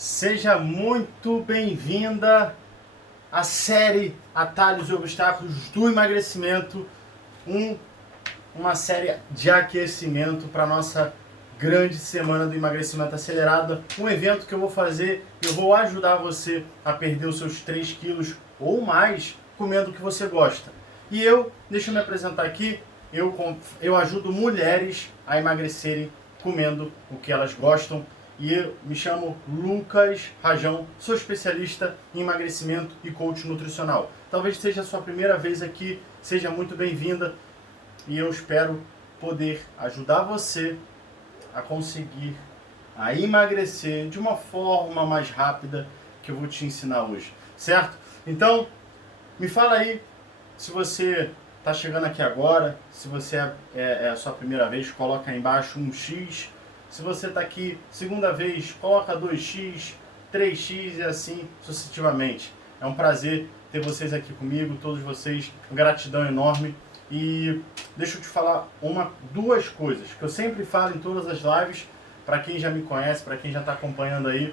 Seja muito bem-vinda à série Atalhos e Obstáculos do Emagrecimento, uma série de aquecimento para a nossa grande semana do emagrecimento acelerado, um evento que eu vou fazer e eu vou ajudar você a perder os seus 3 quilos ou mais comendo o que você gosta. E deixa eu me apresentar aqui, eu ajudo mulheres a emagrecerem comendo o que elas gostam. E eu me chamo Lucas Rajão, sou especialista em emagrecimento e coach nutricional. Talvez seja a sua primeira vez aqui, seja muito bem-vinda e eu espero poder ajudar você a conseguir a emagrecer de uma forma mais rápida que eu vou te ensinar hoje, certo? Então, me fala aí se você está chegando aqui agora, se você é a sua primeira vez, coloca aí embaixo um X. Se você está aqui segunda vez, coloca 2x, 3x e assim sucessivamente. É um prazer ter vocês aqui comigo, todos vocês, gratidão enorme. E deixa eu te falar duas coisas que eu sempre falo em todas as lives. Para quem já me conhece, para quem já está acompanhando aí,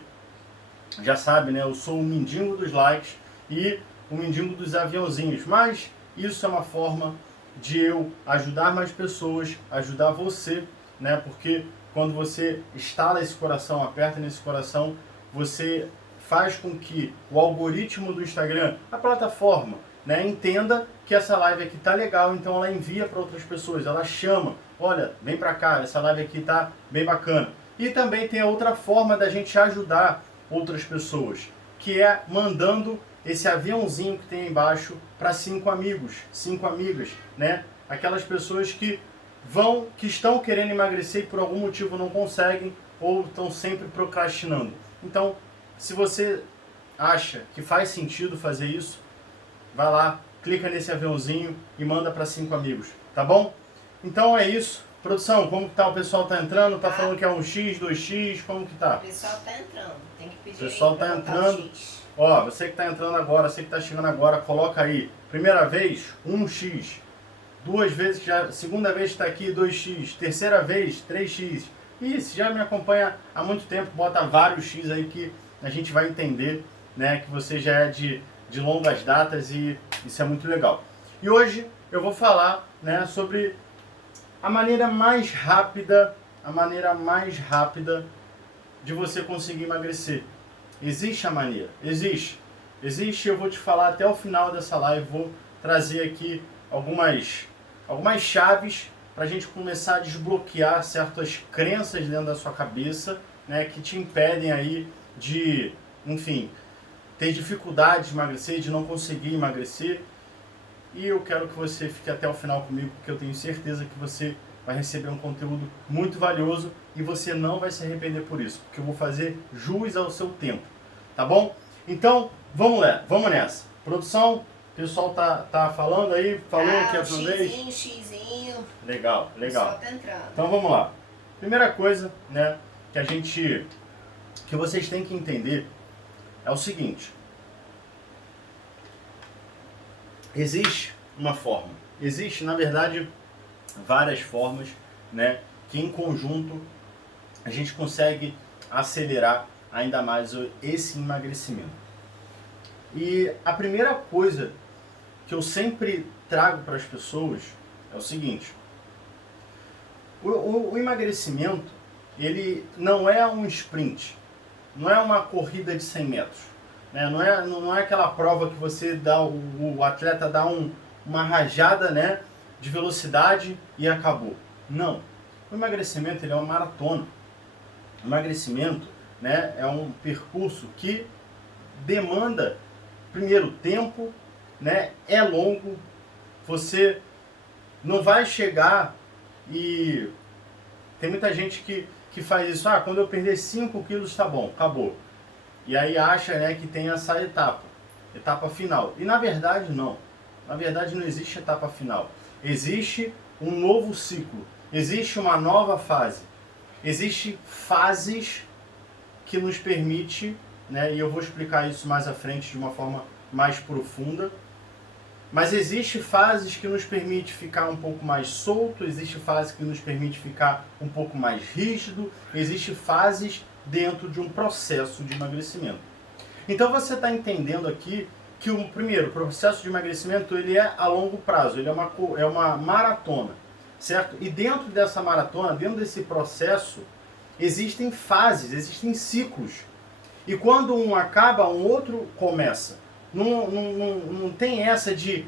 já sabe, né? Eu sou o mendigo dos likes e o mendigo dos aviãozinhos. Mas isso é uma forma de eu ajudar mais pessoas, ajudar você, né? Porque quando você estala esse coração, aperta nesse coração, você faz com que o algoritmo do Instagram, a plataforma, né, entenda que essa live aqui tá legal, então ela envia para outras pessoas, ela chama, olha, vem para cá, essa live aqui tá bem bacana. E também tem a outra forma da gente ajudar outras pessoas, que é mandando esse aviãozinho que tem aí embaixo para 5 amigos, 5 amigas, né? Aquelas pessoas que estão querendo emagrecer e por algum motivo não conseguem ou estão sempre procrastinando. Então, se você acha que faz sentido fazer isso, vai lá, clica nesse aviãozinho e manda para 5 amigos, tá bom? Então é isso. Produção, como que tá? O pessoal tá entrando? Tá falando que é 1x, 2x, como que tá? O pessoal tá entrando, tem que pedir. O pessoal tá entrando. Ó, você que tá entrando agora, você que tá chegando agora, coloca aí. Primeira vez, 1x. Duas vezes, segunda vez que está aqui, 2x. Terceira vez, 3x. E se já me acompanha há muito tempo, bota vários x aí que a gente vai entender, né, que você já é de longas datas e isso é muito legal. E hoje eu vou falar, né, sobre a maneira mais rápida de você conseguir emagrecer. Existe a maneira? Existe. Existe, eu vou te falar até o final dessa live, vou trazer aqui algumas chaves para a gente começar a desbloquear certas crenças dentro da sua cabeça, né, que te impedem aí de, enfim, ter dificuldade de emagrecer, de não conseguir emagrecer. E eu quero que você fique até o final comigo, porque eu tenho certeza que você vai receber um conteúdo muito valioso e você não vai se arrepender por isso, porque eu vou fazer jus ao seu tempo, tá bom? Então, vamos lá, vamos nessa. Produção, o pessoal tá falando aí, falou que é a primeira vez. Xizinho. Legal, legal. O pessoal tá entrando. Então vamos lá. Primeira coisa, né, que vocês têm que entender é o seguinte. Existe uma forma. Existe, na verdade, várias formas, né, que em conjunto a gente consegue acelerar ainda mais esse emagrecimento. E a primeira coisa que eu sempre trago para as pessoas é o seguinte: o emagrecimento, ele não é um sprint, não é uma corrida de 100 metros, né? Não é aquela prova que você dá, o atleta dá uma rajada, né, de velocidade e acabou. Não. O emagrecimento, ele é uma maratona. O emagrecimento, né, é um percurso que demanda, primeiro, tempo, né, é longo. Você não vai chegar e tem muita gente que faz isso, quando eu perder 5 quilos tá bom, acabou. E aí acha, né, que tem essa etapa final. E na verdade não. Na verdade não existe etapa final. Existe um novo ciclo. Existe uma nova fase. Existem fases que nos permite, né, e eu vou explicar isso mais à frente de uma forma mais profunda, mas existe fases que nos permite ficar um pouco mais solto, existe fases que nos permite ficar um pouco mais rígido, existe fases dentro de um processo de emagrecimento. Então você está entendendo aqui que o primeiro processo de emagrecimento ele é a longo prazo, ele é uma maratona, certo? E dentro dessa maratona, dentro desse processo, existem fases, existem ciclos. E quando um acaba, um outro começa. Não tem essa de,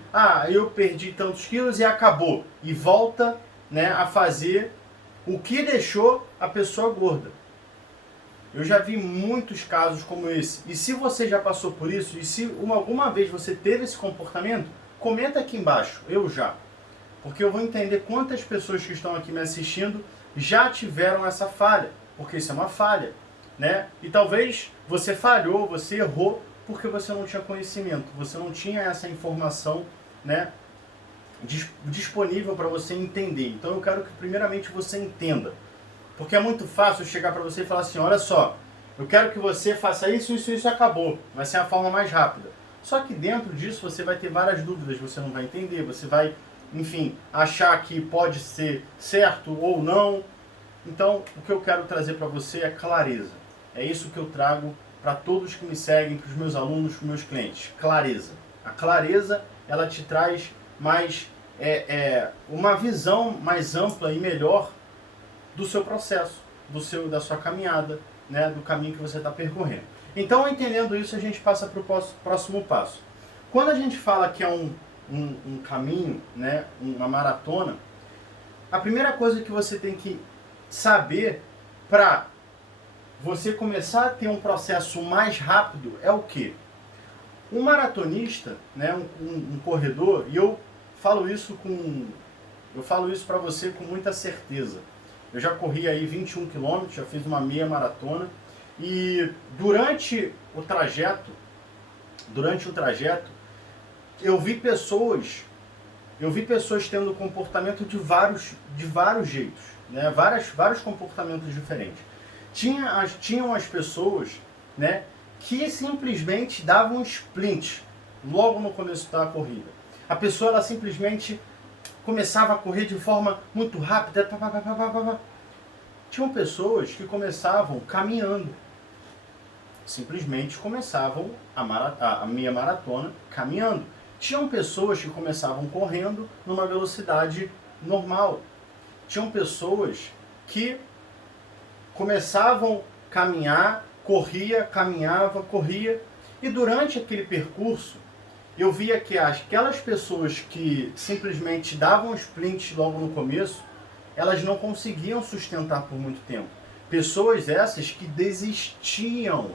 eu perdi tantos quilos e acabou. E volta, né, a fazer o que deixou a pessoa gorda. Eu já vi muitos casos como esse. E se você já passou por isso, e se alguma vez você teve esse comportamento, comenta aqui embaixo, eu já. Porque eu vou entender quantas pessoas que estão aqui me assistindo já tiveram essa falha. Porque isso é uma falha, né? E talvez você falhou, você errou, porque você não tinha conhecimento, você não tinha essa informação, né, disponível para você entender. Então eu quero que primeiramente você entenda. Porque é muito fácil chegar para você e falar assim, olha só, eu quero que você faça isso, isso, isso, acabou. Vai ser a forma mais rápida. Só que dentro disso você vai ter várias dúvidas, você não vai entender, você vai, enfim, achar que pode ser certo ou não. Então, o que eu quero trazer para você é clareza. É isso que eu trago para todos que me seguem, para os meus alunos, para os meus clientes. Clareza. A clareza, ela te traz mais uma visão mais ampla e melhor do seu processo, da sua caminhada, né, do caminho que você está percorrendo. Então, entendendo isso, a gente passa para o próximo passo. Quando a gente fala que é um caminho, né, uma maratona, a primeira coisa que você tem que saber para você começar a ter um processo mais rápido é o quê? Um maratonista, né, um corredor, e eu falo isso para você com muita certeza. Eu já corri aí 21 quilômetros, já fiz uma meia maratona e durante o trajeto, eu vi pessoas tendo comportamento de vários jeitos, né? Vários comportamentos diferentes. Tinham as pessoas, né, que simplesmente davam sprint logo no começo da corrida. A pessoa ela simplesmente começava a correr de forma muito rápida. Tinham pessoas que começavam caminhando. Simplesmente começavam a meia maratona caminhando. Tinham pessoas que começavam correndo numa velocidade normal. Tinham pessoas que começavam a caminhar, caminhava, corria. E durante aquele percurso, eu via que aquelas pessoas que simplesmente davam sprint logo no começo, elas não conseguiam sustentar por muito tempo. Pessoas essas que desistiam.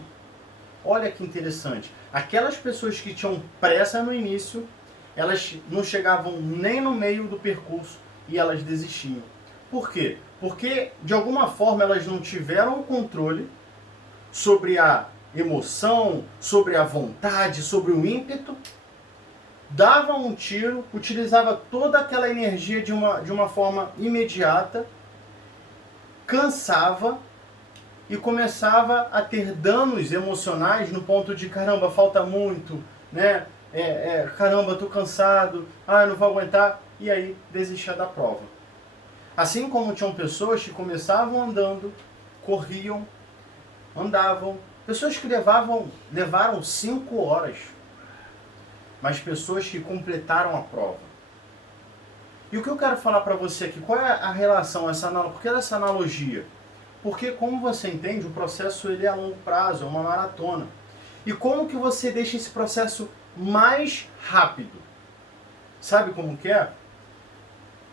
Olha que interessante. Aquelas pessoas que tinham pressa no início, elas não chegavam nem no meio do percurso e elas desistiam. Por quê? Porque, de alguma forma, elas não tiveram o controle sobre a emoção, sobre a vontade, sobre o ímpeto, davam um tiro, utilizava toda aquela energia de uma forma imediata, cansava e começava a ter danos emocionais no ponto de caramba, falta muito, né? Caramba, tô cansado, eu não vou aguentar, e aí desistia da prova. Assim como tinham pessoas que começavam andando, corriam, andavam, pessoas que levaram 5 horas, mas pessoas que completaram a prova. E o que eu quero falar para você aqui, qual é a relação, por que essa analogia? Porque, como você entende, o processo ele é a longo prazo, é uma maratona. E como que você deixa esse processo mais rápido? Sabe como que é?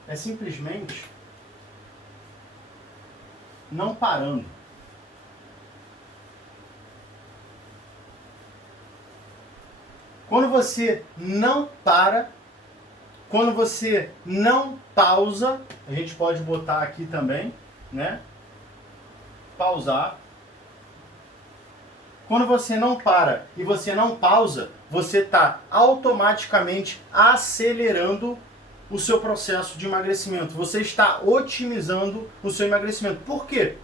É simplesmente não parando. Quando você não para, quando você não pausa, a gente pode botar aqui também, né? Pausar. Quando você não para e você não pausa, você está automaticamente acelerando o seu processo de emagrecimento. Você está otimizando o seu emagrecimento. Por quê?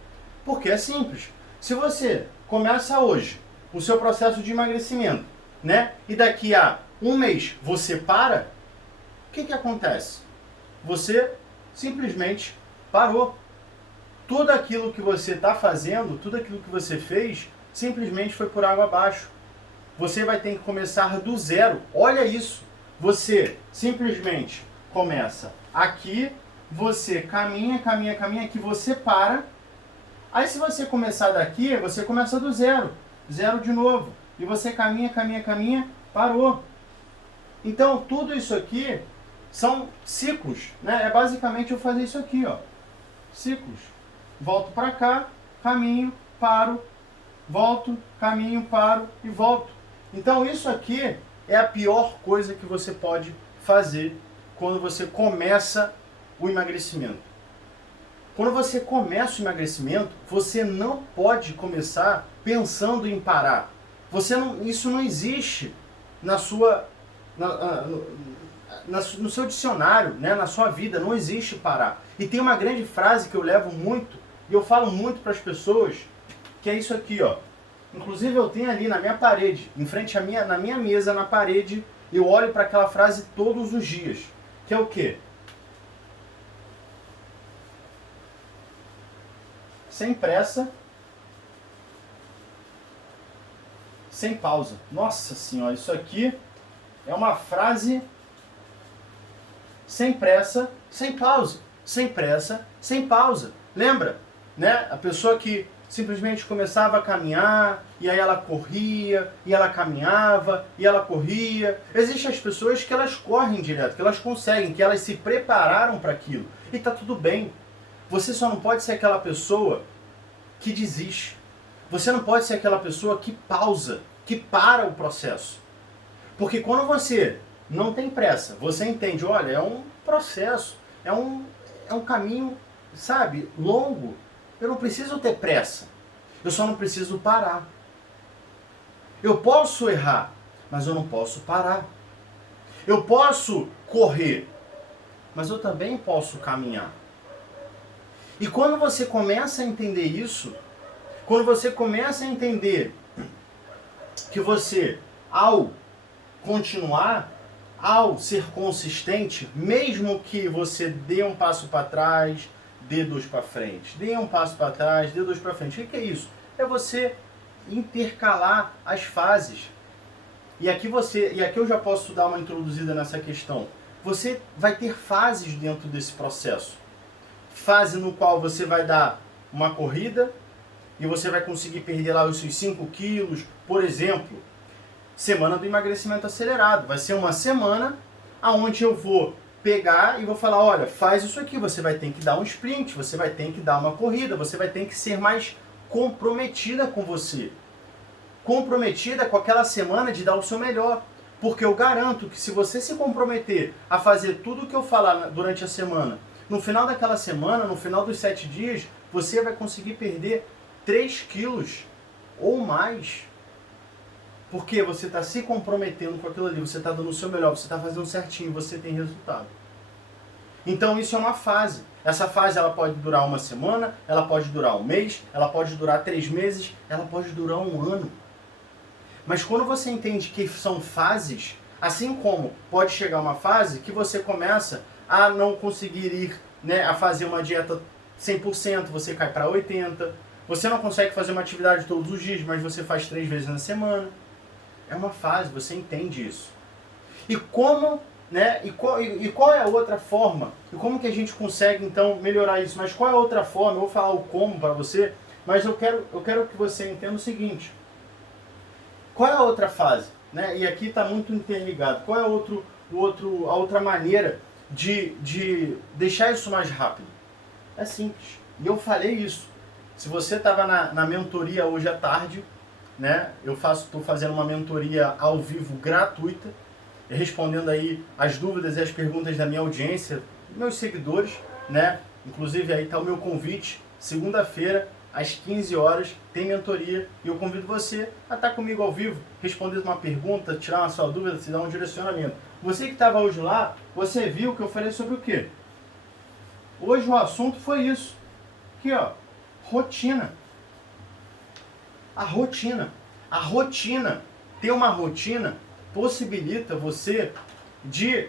Porque é simples. Se você começa hoje o seu processo de emagrecimento, né? E daqui a um mês você para, o que acontece? Você simplesmente parou. tudo aquilo que você está fazendo, tudo aquilo que você fez, simplesmente foi por água abaixo. Você vai ter que começar do zero. Olha isso. Você simplesmente começa aqui, você caminha, caminha, caminha, aqui você para. Aí se você começar daqui, você começa do zero. Zero de novo. E você caminha, caminha, caminha, parou. Então tudo isso aqui são ciclos, né? É basicamente eu fazer isso aqui, ó. Ciclos. Volto para cá, caminho, paro, volto, caminho, paro e volto. Então isso aqui é a pior coisa que você pode fazer quando você começa o emagrecimento. Quando você começa o emagrecimento, você não pode começar pensando em parar. Isso não existe na sua, no seu dicionário, né? Na sua vida, não existe parar. E tem uma grande frase que eu levo muito, e eu falo muito para as pessoas, que é isso aqui, ó. Inclusive eu tenho ali na minha parede, em frente à na minha mesa, na parede, eu olho para aquela frase todos os dias. Que é o quê? Sem pressa, sem pausa. Nossa senhora, isso aqui é uma frase sem pressa, sem pausa. Sem pressa, sem pausa. Lembra? Né? A pessoa que simplesmente começava a caminhar, e aí ela corria, e ela caminhava, e ela corria. Existem as pessoas que elas correm direto, que elas conseguem, que elas se prepararam para aquilo. E tá tudo bem. Você só não pode ser aquela pessoa que desiste. Você não pode ser aquela pessoa que pausa, que para o processo. Porque quando você não tem pressa, você entende, olha, é um processo, é um caminho, sabe, longo. Eu não preciso ter pressa. Eu só não preciso parar. Eu posso errar, mas eu não posso parar. Eu posso correr, mas eu também posso caminhar. E quando você começa a entender isso, quando você começa a entender que você, ao continuar, ao ser consistente, mesmo que você dê um passo para trás, dê dois para frente, dê um passo para trás, dê dois para frente. O que é isso? É você intercalar as fases. E aqui eu já posso dar uma introduzida nessa questão. Você vai ter fases dentro desse processo. Fase no qual você vai dar uma corrida e você vai conseguir perder lá os seus 5 quilos, por exemplo. Semana do emagrecimento acelerado. Vai ser uma semana onde eu vou pegar e vou falar, olha, faz isso aqui, você vai ter que dar um sprint, você vai ter que dar uma corrida, você vai ter que ser mais comprometida com você. Comprometida com aquela semana de dar o seu melhor. Porque eu garanto que se você se comprometer a fazer tudo o que eu falar durante a semana, no final daquela semana, no final dos 7 dias, você vai conseguir perder 3 quilos ou mais. Porque você está se comprometendo com aquilo ali, você está dando o seu melhor, você está fazendo certinho, você tem resultado. Então isso é uma fase. Essa fase ela pode durar uma semana, ela pode durar um mês, ela pode durar 3 meses, ela pode durar um ano. Mas quando você entende que são fases, assim como pode chegar uma fase que você começa a não conseguir ir, né, a fazer uma dieta 100%, você cai para 80%, você não consegue fazer uma atividade todos os dias, mas você faz 3 vezes na semana. É uma fase, você entende isso. E como, né, e qual é a outra forma? E como que a gente consegue então melhorar isso? Mas qual é a outra forma? Eu vou falar o como para você, mas eu quero que você entenda o seguinte. Qual é a outra fase? Né? E aqui está muito interligado. Qual é a outra maneira de deixar isso mais rápido? É simples. E eu falei isso. Se você estava na mentoria hoje à tarde, né? Eu estou fazendo uma mentoria ao vivo gratuita, respondendo aí as dúvidas e as perguntas da minha audiência, meus seguidores, né? Inclusive aí está o meu convite, segunda-feira, às 15 horas, tem mentoria e eu convido você a estar comigo ao vivo, responder uma pergunta, tirar uma sua dúvida, te dar um direcionamento. Você que estava hoje lá, você viu que eu falei sobre o quê? Hoje o assunto foi isso. Aqui, ó, rotina. A rotina. A rotina. Ter uma rotina possibilita você de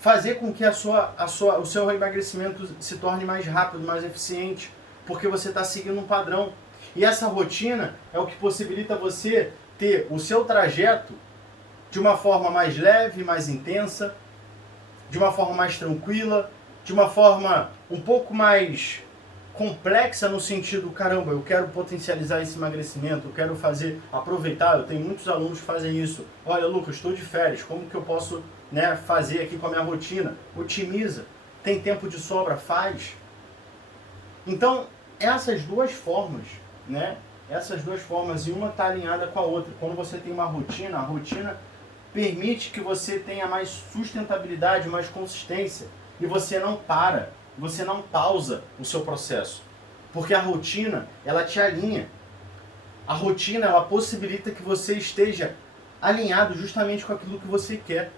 fazer com que o seu emagrecimento se torne mais rápido, mais eficiente. porque você está seguindo um padrão. E essa rotina é o que possibilita você ter o seu trajeto de uma forma mais leve, mais intensa, de uma forma mais tranquila, de uma forma um pouco mais complexa no sentido, caramba, eu quero potencializar esse emagrecimento, eu quero aproveitar, eu tenho muitos alunos que fazem isso. Olha, Lucas, estou de férias, como que eu posso, né, fazer aqui com a minha rotina? Otimiza. Tem tempo de sobra? Faz. Então, essas duas formas, né? Essas duas formas, e uma está alinhada com a outra. Quando você tem uma rotina, a rotina permite que você tenha mais sustentabilidade, mais consistência. E você não para, você não pausa o seu processo. Porque a rotina, ela te alinha. A rotina, ela possibilita que você esteja alinhado justamente com aquilo que você quer,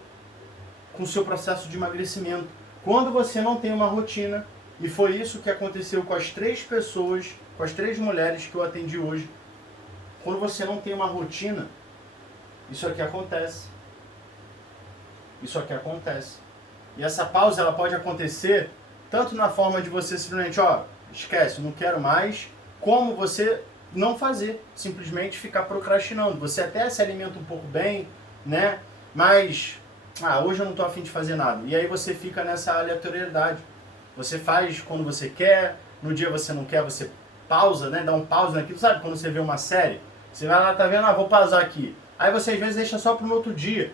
com o seu processo de emagrecimento. Quando você não tem uma rotina, e foi isso que aconteceu com as 3 pessoas, com as 3 mulheres que eu atendi hoje, quando você não tem uma rotina, isso aqui acontece. Isso aqui acontece. E essa pausa, ela pode acontecer tanto na forma de você simplesmente, esquece, não quero mais, como você não fazer, simplesmente ficar procrastinando. Você até se alimenta um pouco bem, né? Mas, hoje eu não estou a fim de fazer nada. E aí você fica nessa aleatoriedade. Você faz quando você quer, no dia você não quer, você pausa, né? Dá um pause naquilo, sabe? Quando você vê uma série, você vai lá, tá vendo? Vou pausar aqui. Aí você às vezes deixa só para no outro dia.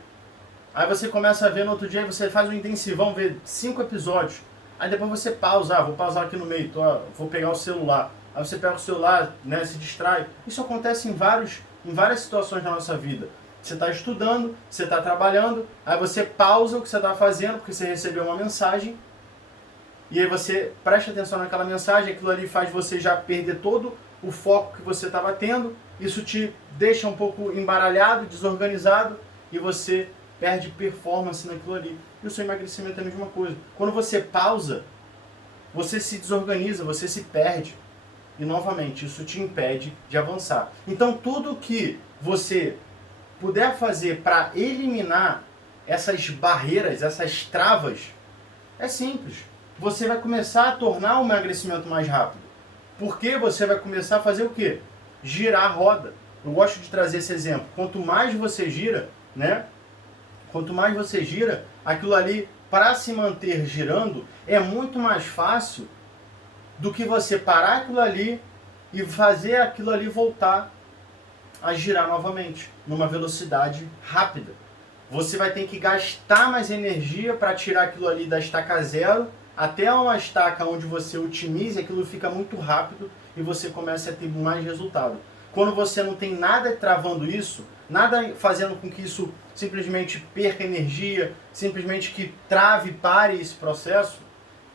Aí você começa a ver no outro dia, você faz um intensivão, vê 5 episódios. Aí depois você pausa, vou pausar aqui no meio, vou pegar o celular. Aí você pega o celular, né, se distrai. Isso acontece em várias situações da nossa vida. Você está estudando, você está trabalhando, aí você pausa o que você está fazendo, porque você recebeu uma mensagem. E aí você presta atenção naquela mensagem, aquilo ali faz você já perder todo o foco que você estava tendo. Isso te deixa um pouco embaralhado, desorganizado, e você perde performance naquilo ali. E o seu emagrecimento é a mesma coisa. Quando você pausa, você se desorganiza, você se perde. E novamente, isso te impede de avançar. Então tudo que você puder fazer para eliminar essas barreiras, essas travas, é simples. Você vai começar a tornar o emagrecimento mais rápido. Porque você vai começar a fazer o quê? Girar a roda. Eu gosto de trazer esse exemplo. Quanto mais você gira, né? Quanto mais você gira, aquilo ali, para se manter girando, é muito mais fácil do que você parar aquilo ali e fazer aquilo ali voltar a girar novamente, numa velocidade rápida. Você vai ter que gastar mais energia para tirar aquilo ali da estaca zero até uma estaca onde você otimize, aquilo fica muito rápido e você começa a ter mais resultado. Quando você não tem nada travando isso, nada fazendo com que isso simplesmente perca energia, simplesmente que trave, pare esse processo,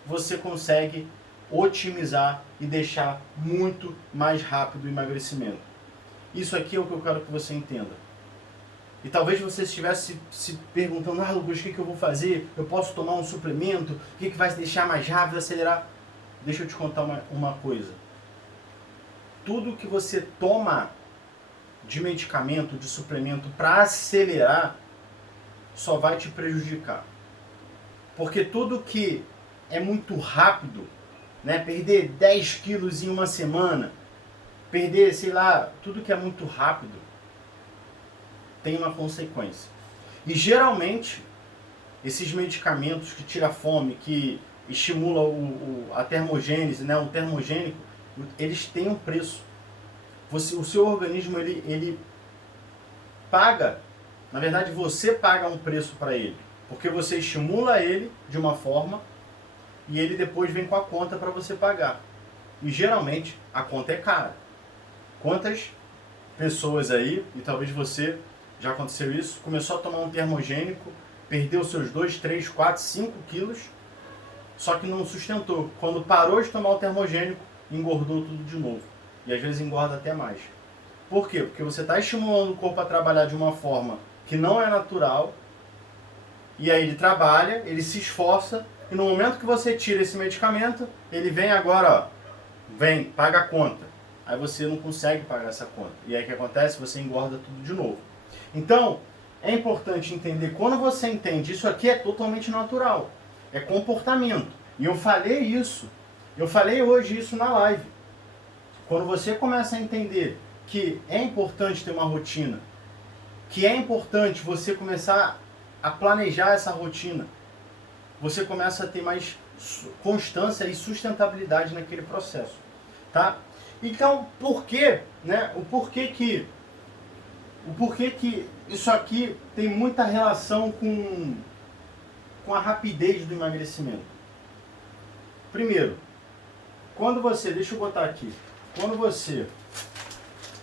você consegue otimizar e deixar muito mais rápido o emagrecimento. Isso aqui é o que eu quero que você entenda. E talvez você estivesse se perguntando, Lucas, o que eu vou fazer? Eu posso tomar um suplemento? O que vai deixar mais rápido, acelerar? Deixa eu te contar uma coisa. Tudo que você toma de medicamento, de suplemento para acelerar, só vai te prejudicar. Porque tudo que é muito rápido, né, perder 10 quilos em uma semana, perder, tudo que é muito rápido, tem uma consequência. E geralmente, esses medicamentos que tiram a fome, que estimulam a termogênese, né, o termogênico, eles têm um preço. O seu organismo, ele paga, na verdade você paga um preço para ele, porque você estimula ele de uma forma e ele depois vem com a conta para você pagar. E geralmente a conta é cara. Quantas pessoas aí, e talvez você já aconteceu isso, começou a tomar um termogênico, perdeu seus 2, 3, 4, 5 quilos, só que não sustentou. Quando parou de tomar o termogênico, engordou tudo de novo. E às vezes engorda até mais. Por quê? Porque você está estimulando o corpo a trabalhar de uma forma que não é natural, e aí ele trabalha, ele se esforça, e no momento que você tira esse medicamento, ele vem agora, paga a conta. Aí você não consegue pagar essa conta. E aí o que acontece? Você engorda tudo de novo. Então, é importante entender, quando você entende, isso aqui é totalmente natural. É comportamento. E eu falei hoje isso na live. Quando você começa a entender que é importante ter uma rotina, que é importante você começar a planejar essa rotina, você começa a ter mais constância e sustentabilidade naquele processo, tá? Então, por quê, né? O porquê que isso aqui tem muita relação com a rapidez do emagrecimento? Primeiro, quando você, deixa eu botar aqui, eu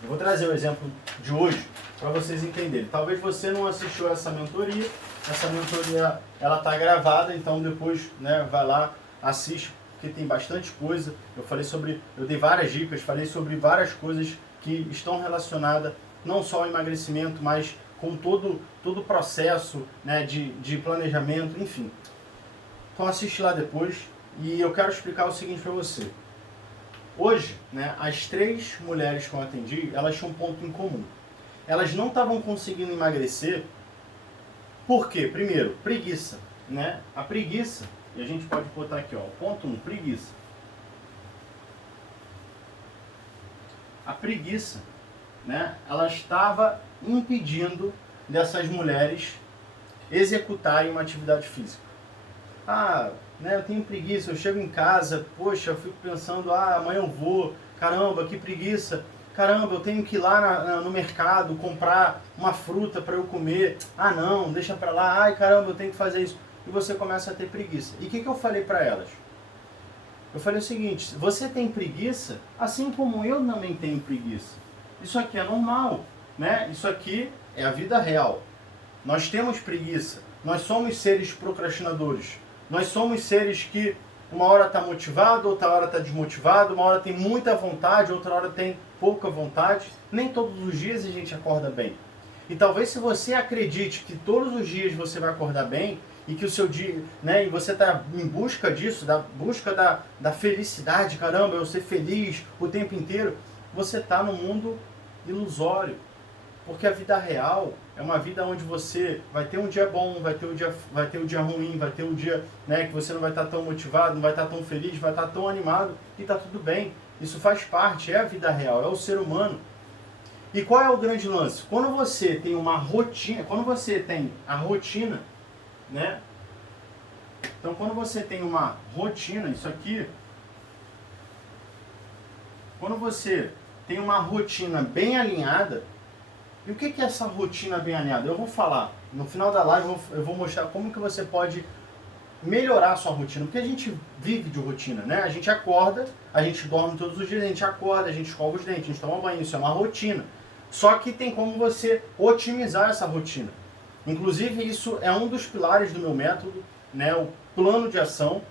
vou trazer o exemplo de hoje para vocês entenderem. Talvez você não assistiu essa mentoria ela está gravada, então depois, né, vai lá, assiste, porque tem bastante coisa. Eu dei várias dicas, falei sobre várias coisas que estão relacionadas não só ao emagrecimento, mas com todo o processo, né, de planejamento, enfim. Então assiste lá depois e eu quero explicar o seguinte para você. Hoje, né, as 3 mulheres que eu atendi, elas tinham um ponto em comum. Elas não estavam conseguindo emagrecer. Por quê? Primeiro, preguiça, né? A preguiça, e a gente pode botar aqui, ó, ponto 1, preguiça. A preguiça, né, ela estava impedindo dessas mulheres executarem uma atividade física. Ah, né, eu tenho preguiça, eu chego em casa, poxa, eu fico pensando, amanhã eu vou, caramba, que preguiça. Caramba, eu tenho que ir lá no mercado comprar uma fruta para eu comer. Ah não, deixa para lá. Ai caramba, eu tenho que fazer isso. E você começa a ter preguiça. E o que eu falei para elas? Eu falei o seguinte, você tem preguiça, assim como eu também tenho preguiça. Isso aqui é normal, né? Isso aqui é a vida real. Nós temos preguiça. Nós somos seres procrastinadores. Nós somos seres que uma hora está motivado, outra hora está desmotivado, uma hora tem muita vontade, outra hora tem pouca vontade. Nem todos os dias a gente acorda bem. E talvez se você acredite que todos os dias você vai acordar bem e que o seu dia, né, e você está em busca disso, da busca da felicidade, caramba, eu ser feliz o tempo inteiro, você está num mundo ilusório. Porque a vida real é uma vida onde você vai ter um dia bom, vai ter um dia ruim, vai ter um dia, né, que você não vai estar tão motivado, não vai estar tão feliz, vai estar tão animado e está tudo bem. Isso faz parte, é a vida real, é o ser humano. E qual é o grande lance? Quando você tem uma rotina, quando você tem a rotina, né? Então quando você tem uma rotina, isso aqui, quando você tem uma rotina bem alinhada. E o que é essa rotina bem alinhada? Eu vou falar, no final da live eu vou mostrar como que você pode melhorar a sua rotina. Porque a gente vive de rotina, né? A gente acorda, a gente dorme todos os dias, a gente acorda, a gente escova os dentes, a gente toma banho, isso é uma rotina. Só que tem como você otimizar essa rotina. Inclusive isso é um dos pilares do meu método, né? O plano de ação.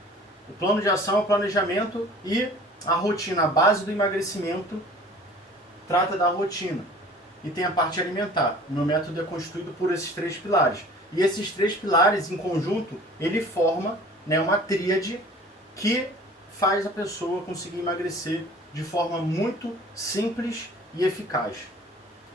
O plano de ação é o planejamento e a rotina, a base do emagrecimento, trata da rotina. E tem a parte alimentar. O meu método é constituído por esses 3 pilares. E esses 3 pilares, em conjunto, ele forma, né, uma tríade que faz a pessoa conseguir emagrecer de forma muito simples e eficaz.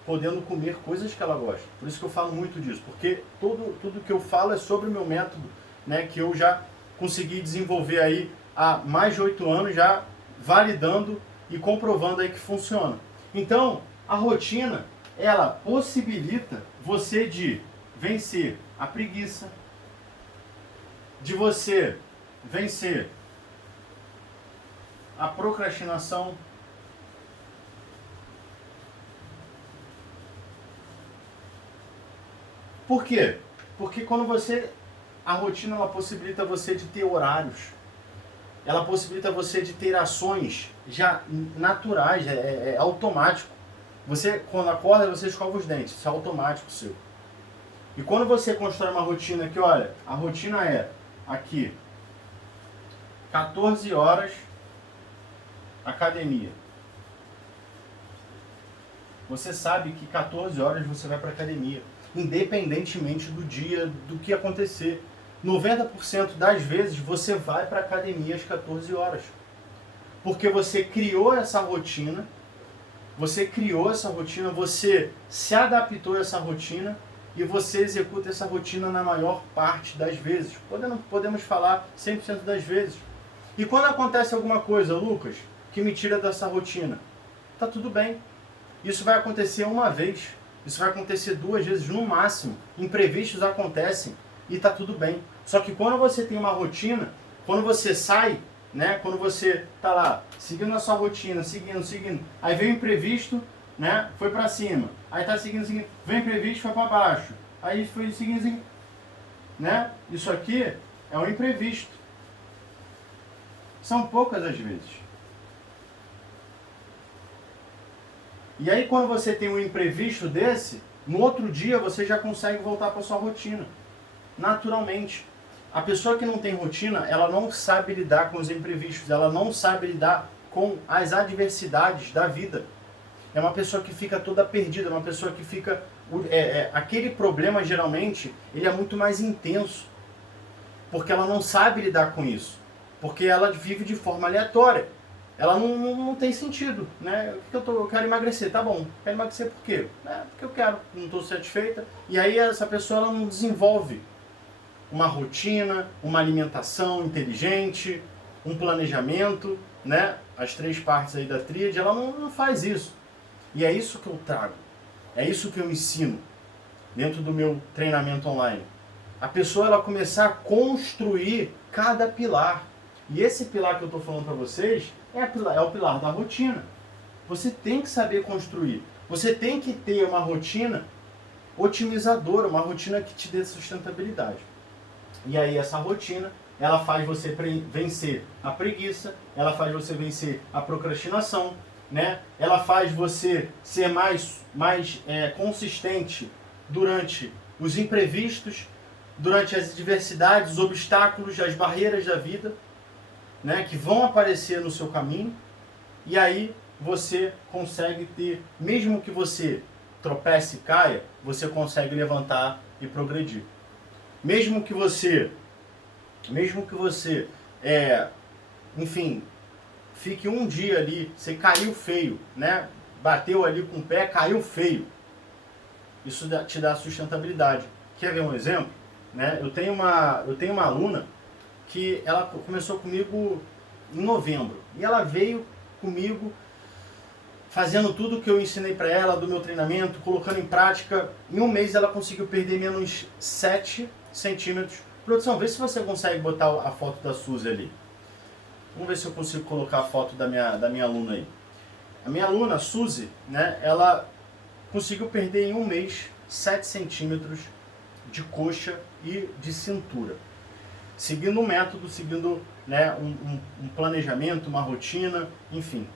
Podendo comer coisas que ela gosta. Por isso que eu falo muito disso. Porque tudo que eu falo é sobre o meu método, né, que eu já consegui desenvolver aí há mais de 8 anos, já validando e comprovando aí que funciona. Então, a rotina, ela possibilita você de vencer a preguiça, de você vencer a procrastinação, por quê? Porque quando a rotina ela possibilita você de ter horários, ela possibilita você de ter ações já naturais, é automático. Você, quando acorda, você escova os dentes. Isso é automático seu. E quando você constrói uma rotina que, olha, a rotina é aqui, 14 horas, academia. Você sabe que 14 horas você vai para academia. Independentemente do dia, do que acontecer. 90% das vezes você vai para academia às 14 horas. Porque você criou essa rotina. Você se adaptou a essa rotina e você executa essa rotina na maior parte das vezes. Podemos falar 100% das vezes. E quando acontece alguma coisa, Lucas, que me tira dessa rotina? tá tudo bem. Isso vai acontecer uma vez, isso vai acontecer 2 vezes no máximo. Imprevistos acontecem e tá tudo bem. Só que quando você tem uma rotina, quando você sai, né, quando você tá lá seguindo a sua rotina, seguindo, aí vem o imprevisto, né, foi para cima. Aí tá seguindo, vem o imprevisto, foi para baixo. Aí foi seguindo, né? Isso aqui é um imprevisto. São poucas as vezes. E aí quando você tem um imprevisto desse, no outro dia você já consegue voltar para sua rotina, naturalmente. A pessoa que não tem rotina, ela não sabe lidar com os imprevistos, ela não sabe lidar com as adversidades da vida. É uma pessoa que fica toda perdida, é uma pessoa que fica... aquele problema, geralmente, ele é muito mais intenso, porque ela não sabe lidar com isso, porque ela vive de forma aleatória. Ela não tem sentido, né? Eu quero emagrecer, tá bom. Quero emagrecer por quê? Porque eu quero, não estou satisfeita. E aí essa pessoa ela não desenvolve uma rotina, uma alimentação inteligente, um planejamento, né? As 3 partes aí da tríade, ela não faz isso. E é isso que eu trago, é isso que eu ensino dentro do meu treinamento online. A pessoa ela começar a construir cada pilar. E esse pilar que eu estou falando para vocês é o pilar da rotina. Você tem que saber construir. Você tem que ter uma rotina otimizadora, uma rotina que te dê sustentabilidade. E aí essa rotina, ela faz você vencer a preguiça, ela faz você vencer a procrastinação, né? Ela faz você ser mais consistente durante os imprevistos, durante as adversidades, os obstáculos, as barreiras da vida, né, que vão aparecer no seu caminho. E aí você consegue ter, mesmo que você tropece e caia, você consegue levantar e progredir. Mesmo que você enfim, fique um dia ali, você caiu feio, né? Bateu ali com o pé, caiu feio. Isso te dá sustentabilidade. Quer ver um exemplo? Né? Eu tenho uma aluna que ela começou comigo em novembro. E ela veio comigo fazendo tudo que eu ensinei para ela do meu treinamento, colocando em prática. Em um mês ela conseguiu perder menos 7 centímetros. Produção, vê se você consegue botar a foto da Suzy ali. Vamos ver se eu consigo colocar a foto da minha aluna aí. A minha aluna, a Suzy, né, ela conseguiu perder em um mês 7 centímetros de coxa e de cintura. Seguindo um método, seguindo, né, um planejamento, uma rotina, enfim.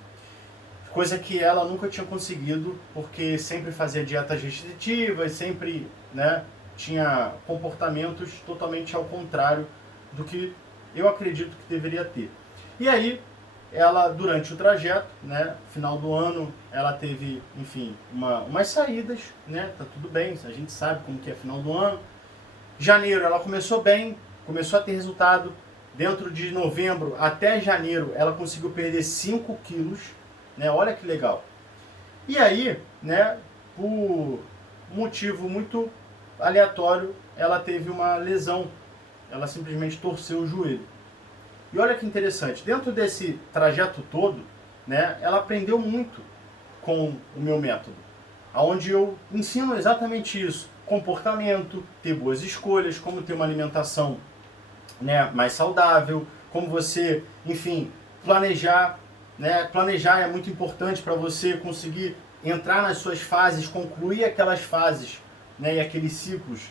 Coisa que ela nunca tinha conseguido, porque sempre fazia dietas restritivas, sempre, né, tinha comportamentos totalmente ao contrário do que eu acredito que deveria ter. E aí, ela, durante o trajeto, né, final do ano, ela teve, enfim, umas saídas, né, tá tudo bem, a gente sabe como que é final do ano. Janeiro ela começou bem, começou a ter resultado. Dentro de novembro até janeiro ela conseguiu perder 5 quilos, né, olha que legal. E aí, né, por motivo muito aleatório, ela teve uma lesão, ela simplesmente torceu o joelho. E olha que interessante, dentro desse trajeto todo, né, ela aprendeu muito com o meu método, onde eu ensino exatamente isso, comportamento, ter boas escolhas, como ter uma alimentação, né, mais saudável, como você, enfim, planejar, né, planejar é muito importante para você conseguir entrar nas suas fases, concluir aquelas fases, né, e aqueles ciclos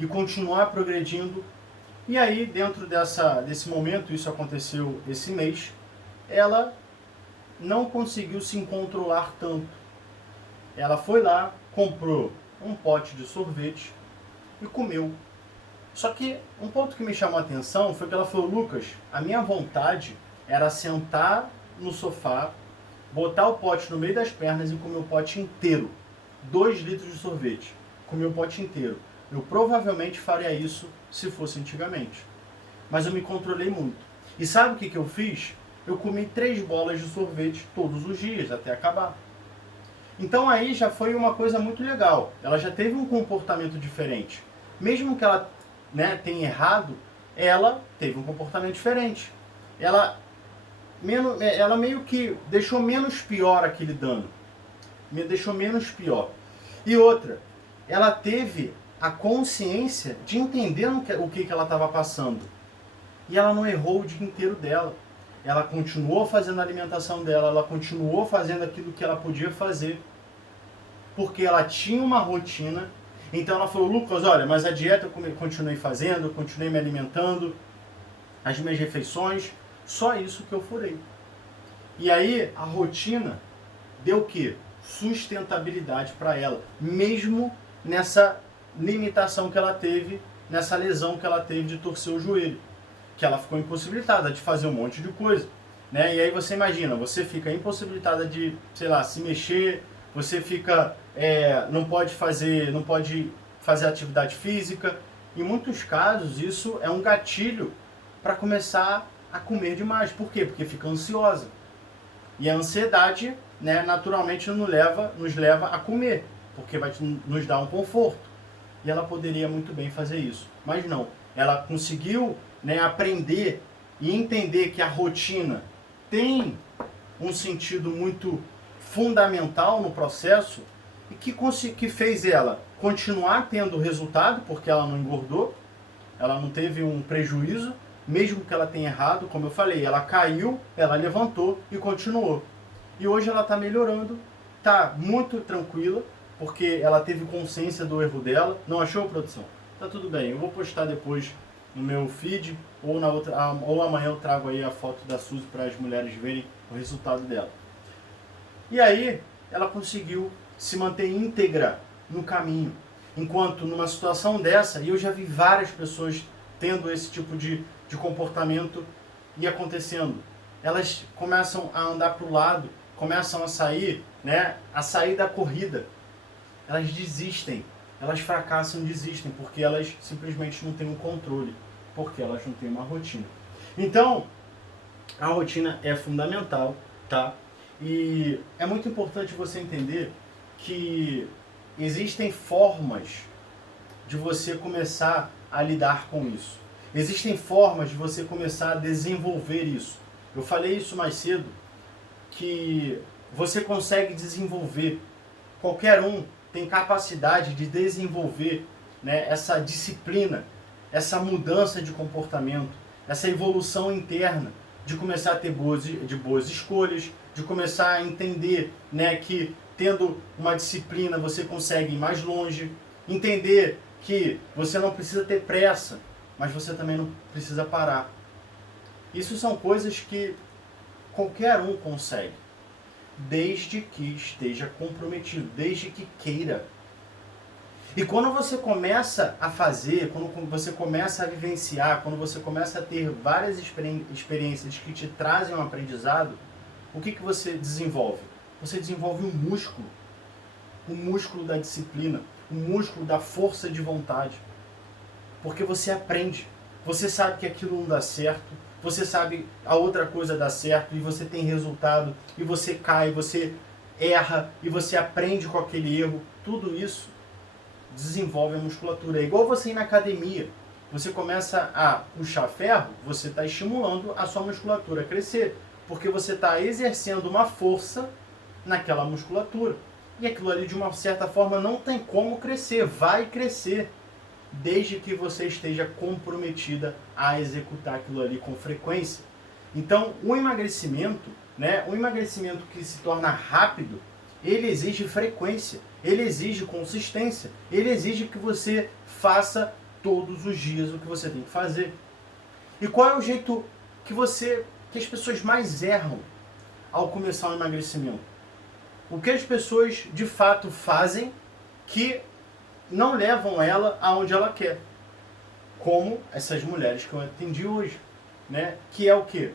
e continuar progredindo. E aí, dentro desse momento, isso aconteceu esse mês, ela não conseguiu se controlar tanto. Ela foi lá, comprou um pote de sorvete e comeu. Só que um ponto que me chamou a atenção foi que ela falou: Lucas, a minha vontade era sentar no sofá, botar o pote no meio das pernas e comer o pote inteiro. 2 litros de sorvete. Comer o pote inteiro. Eu provavelmente faria isso se fosse antigamente. Mas eu me controlei muito. E sabe o que eu fiz? Eu comi 3 bolas de sorvete todos os dias, até acabar. Então aí já foi uma coisa muito legal. Ela já teve um comportamento diferente. Mesmo que ela, né, tenha errado, ela teve um comportamento diferente. Ela meio que deixou menos pior aquele dano. me deixou menos pior. E outra, ela teve a consciência de entender o que ela estava passando. E ela não errou o dia inteiro dela. Ela continuou fazendo a alimentação dela, ela continuou fazendo aquilo que ela podia fazer. Porque ela tinha uma rotina. Então ela falou, Lucas, olha, mas a dieta eu continuei fazendo, eu continuei me alimentando, as minhas refeições, só isso que eu furei. E aí a rotina deu o quê? Sustentabilidade para ela, mesmo nessa limitação que ela teve, nessa lesão que ela teve de torcer o joelho, que ela ficou impossibilitada de fazer um monte de coisa, né? E aí você imagina, você fica impossibilitada de, sei lá, se mexer, você fica, não pode fazer atividade física. Em muitos casos isso é um gatilho para começar a comer demais. Por quê? Porque fica ansiosa. E a ansiedade, né, naturalmente nos leva a comer, porque vai nos dar um conforto. E ela poderia muito bem fazer isso. Mas não. Ela conseguiu, né, aprender e entender que a rotina tem um sentido muito fundamental no processo e que fez ela continuar tendo resultado, porque ela não engordou, ela não teve um prejuízo, mesmo que ela tenha errado, como eu falei, ela caiu, ela levantou e continuou. E hoje ela está melhorando, está muito tranquila, porque ela teve consciência do erro dela. Não achou, produção? Tá tudo bem, eu vou postar depois no meu feed, ou amanhã eu trago aí a foto da Suzy para as mulheres verem o resultado dela. E aí ela conseguiu se manter íntegra no caminho. Enquanto numa situação dessa, e eu já vi várias pessoas tendo esse tipo de comportamento e acontecendo, elas começam a andar para o lado, começam a sair, né, a sair da corrida. Elas desistem, elas fracassam, desistem, porque elas simplesmente não têm um controle, porque elas não têm uma rotina. Então, a rotina é fundamental, tá? E é muito importante você entender que existem formas de você começar a lidar com isso. Existem formas de você começar a desenvolver isso. Eu falei isso mais cedo, que você consegue desenvolver, qualquer um tem capacidade de desenvolver, né, essa disciplina, essa mudança de comportamento, essa evolução interna, de começar a ter boas escolhas, de começar a entender, né, que tendo uma disciplina você consegue ir mais longe, entender que você não precisa ter pressa, mas você também não precisa parar. Isso são coisas que qualquer um consegue, desde que esteja comprometido, desde que queira. E quando você começa a fazer, quando você começa a vivenciar, quando você começa a ter várias experiências que te trazem um aprendizado, o que você desenvolve? Você desenvolve um músculo da disciplina, um músculo da força de vontade. Porque você aprende, você sabe que aquilo não dá certo, você sabe a outra coisa dá certo e você tem resultado, e você cai, você erra e você aprende com aquele erro. Tudo isso desenvolve a musculatura. É igual você ir na academia. Você começa a puxar ferro, você está estimulando a sua musculatura a crescer, porque você está exercendo uma força naquela musculatura. E aquilo ali, de uma certa forma, não tem como crescer, vai crescer, desde que você esteja comprometida a executar aquilo ali com frequência. Então, o emagrecimento, né, um emagrecimento que se torna rápido, ele exige frequência, ele exige consistência, ele exige que você faça todos os dias o que você tem que fazer. E qual é o jeito que as pessoas mais erram ao começar o emagrecimento? O que as pessoas de fato fazem que não levam ela aonde ela quer, como essas mulheres que eu atendi hoje, né? Que é o quê?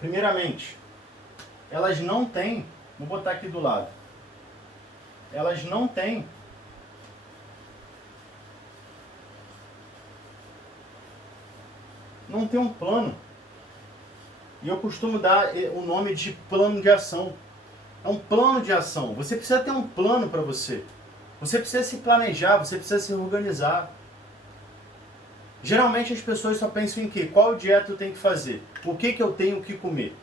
Primeiramente, elas não têm, vou botar aqui do lado, elas não têm um plano. E eu costumo dar o nome de plano de ação. É um plano de ação. Você precisa ter um plano para você. Você precisa se planejar, você precisa se organizar. Geralmente as pessoas só pensam em quê? Qual dieta eu tenho que fazer? O que eu tenho que comer?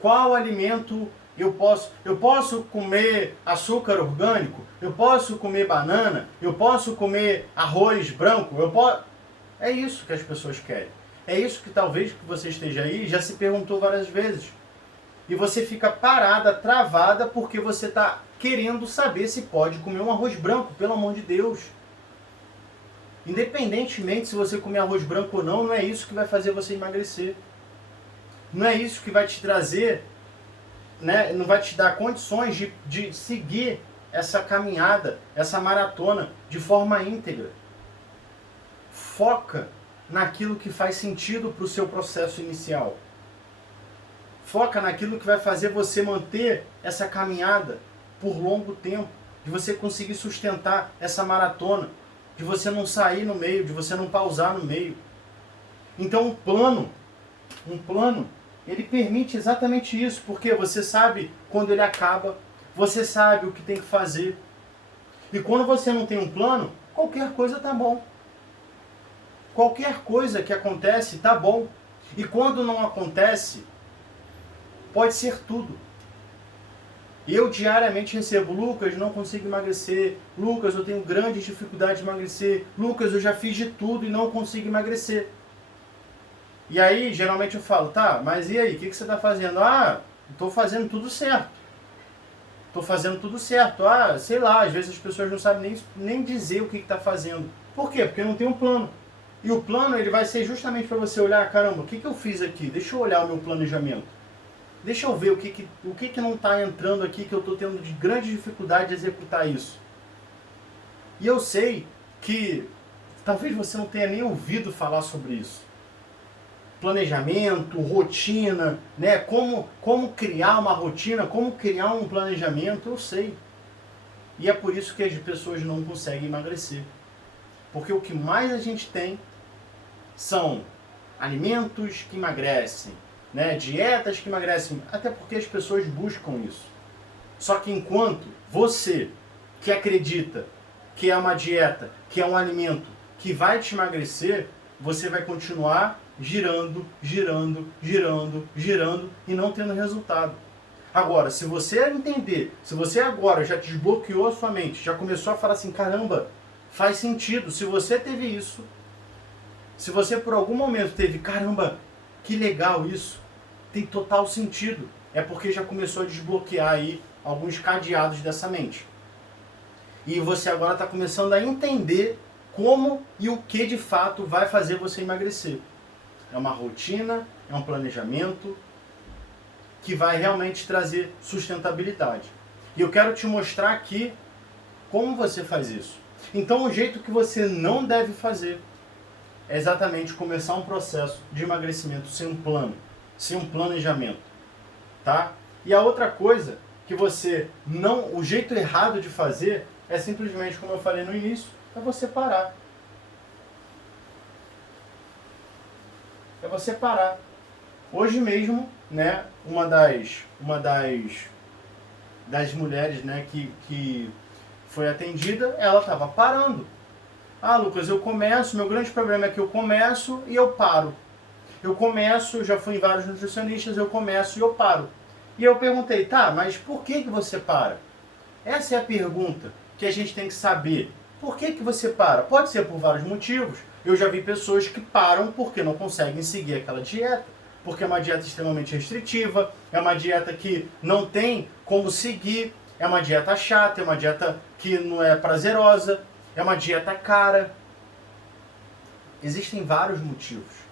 Qual alimento Eu posso comer açúcar orgânico, eu posso comer banana, eu posso comer arroz branco, É isso que as pessoas querem. É isso que talvez que você esteja aí já se perguntou várias vezes. E você fica parada, travada, porque você está querendo saber se pode comer um arroz branco, pelo amor de Deus. Independentemente se você comer arroz branco ou não, não é isso que vai fazer você emagrecer. Não é isso que vai te trazer, né, não vai te dar condições de seguir essa caminhada, essa maratona de forma íntegra. Foca naquilo que faz sentido para o seu processo inicial. Foca naquilo que vai fazer você manter essa caminhada por longo tempo, de você conseguir sustentar essa maratona, de você não sair no meio, de você não pausar no meio. Então um plano, ele permite exatamente isso, porque você sabe quando ele acaba, você sabe o que tem que fazer. E quando você não tem um plano, qualquer coisa tá bom. Qualquer coisa que acontece tá bom. E quando não acontece, pode ser tudo. Eu diariamente recebo: Lucas, não consigo emagrecer. Lucas, eu tenho grande dificuldade de emagrecer. Lucas, eu já fiz de tudo e não consigo emagrecer. E aí, geralmente eu falo: tá, mas e aí, o que você está fazendo? Ah, estou fazendo tudo certo. Estou fazendo tudo certo. Ah, sei lá, às vezes as pessoas não sabem nem dizer o que está fazendo. Por quê? Porque não tem um plano. E o plano, ele vai ser justamente para você olhar: caramba, o que eu fiz aqui? Deixa eu olhar o meu planejamento. Deixa eu ver o que não está entrando aqui, que eu estou tendo de grande dificuldade de executar isso. E eu sei que talvez você não tenha nem ouvido falar sobre isso. Planejamento, rotina, né? Como criar uma rotina, como criar um planejamento, eu sei. E é por isso que as pessoas não conseguem emagrecer. Porque o que mais a gente tem são alimentos que emagrecem, né? Dietas que emagrecem, até porque as pessoas buscam isso. Só que enquanto você que acredita que é uma dieta, que é um alimento que vai te emagrecer, você vai continuar girando e não tendo resultado. Agora, se você entender, se você agora já desbloqueou a sua mente, já começou a falar assim: caramba, faz sentido. Se você teve isso, se você por algum momento teve: caramba, que legal isso, tem total sentido, é porque já começou a desbloquear aí alguns cadeados dessa mente. E você agora está começando a entender como e o que de fato vai fazer você emagrecer. É uma rotina, é um planejamento que vai realmente trazer sustentabilidade. E eu quero te mostrar aqui como você faz isso. Então, o jeito que você não deve fazer é exatamente começar um processo de emagrecimento sem um plano, sem um planejamento, tá? E a outra coisa que você não, o jeito errado de fazer é simplesmente, como eu falei no início, é você parar. É você parar. Hoje mesmo, né, uma das mulheres, né, que foi atendida, ela estava parando. Ah, Lucas, eu começo, meu grande problema é que eu começo e eu paro. Eu começo, eu já fui em vários nutricionistas, eu começo e eu paro. E eu perguntei: tá, mas por que você para? Essa é a pergunta que a gente tem que saber. Por que você para? Pode ser por vários motivos. Eu já vi pessoas que param porque não conseguem seguir aquela dieta, porque é uma dieta extremamente restritiva, é uma dieta que não tem como seguir, é uma dieta chata, é uma dieta que não é prazerosa, é uma dieta cara. Existem vários motivos.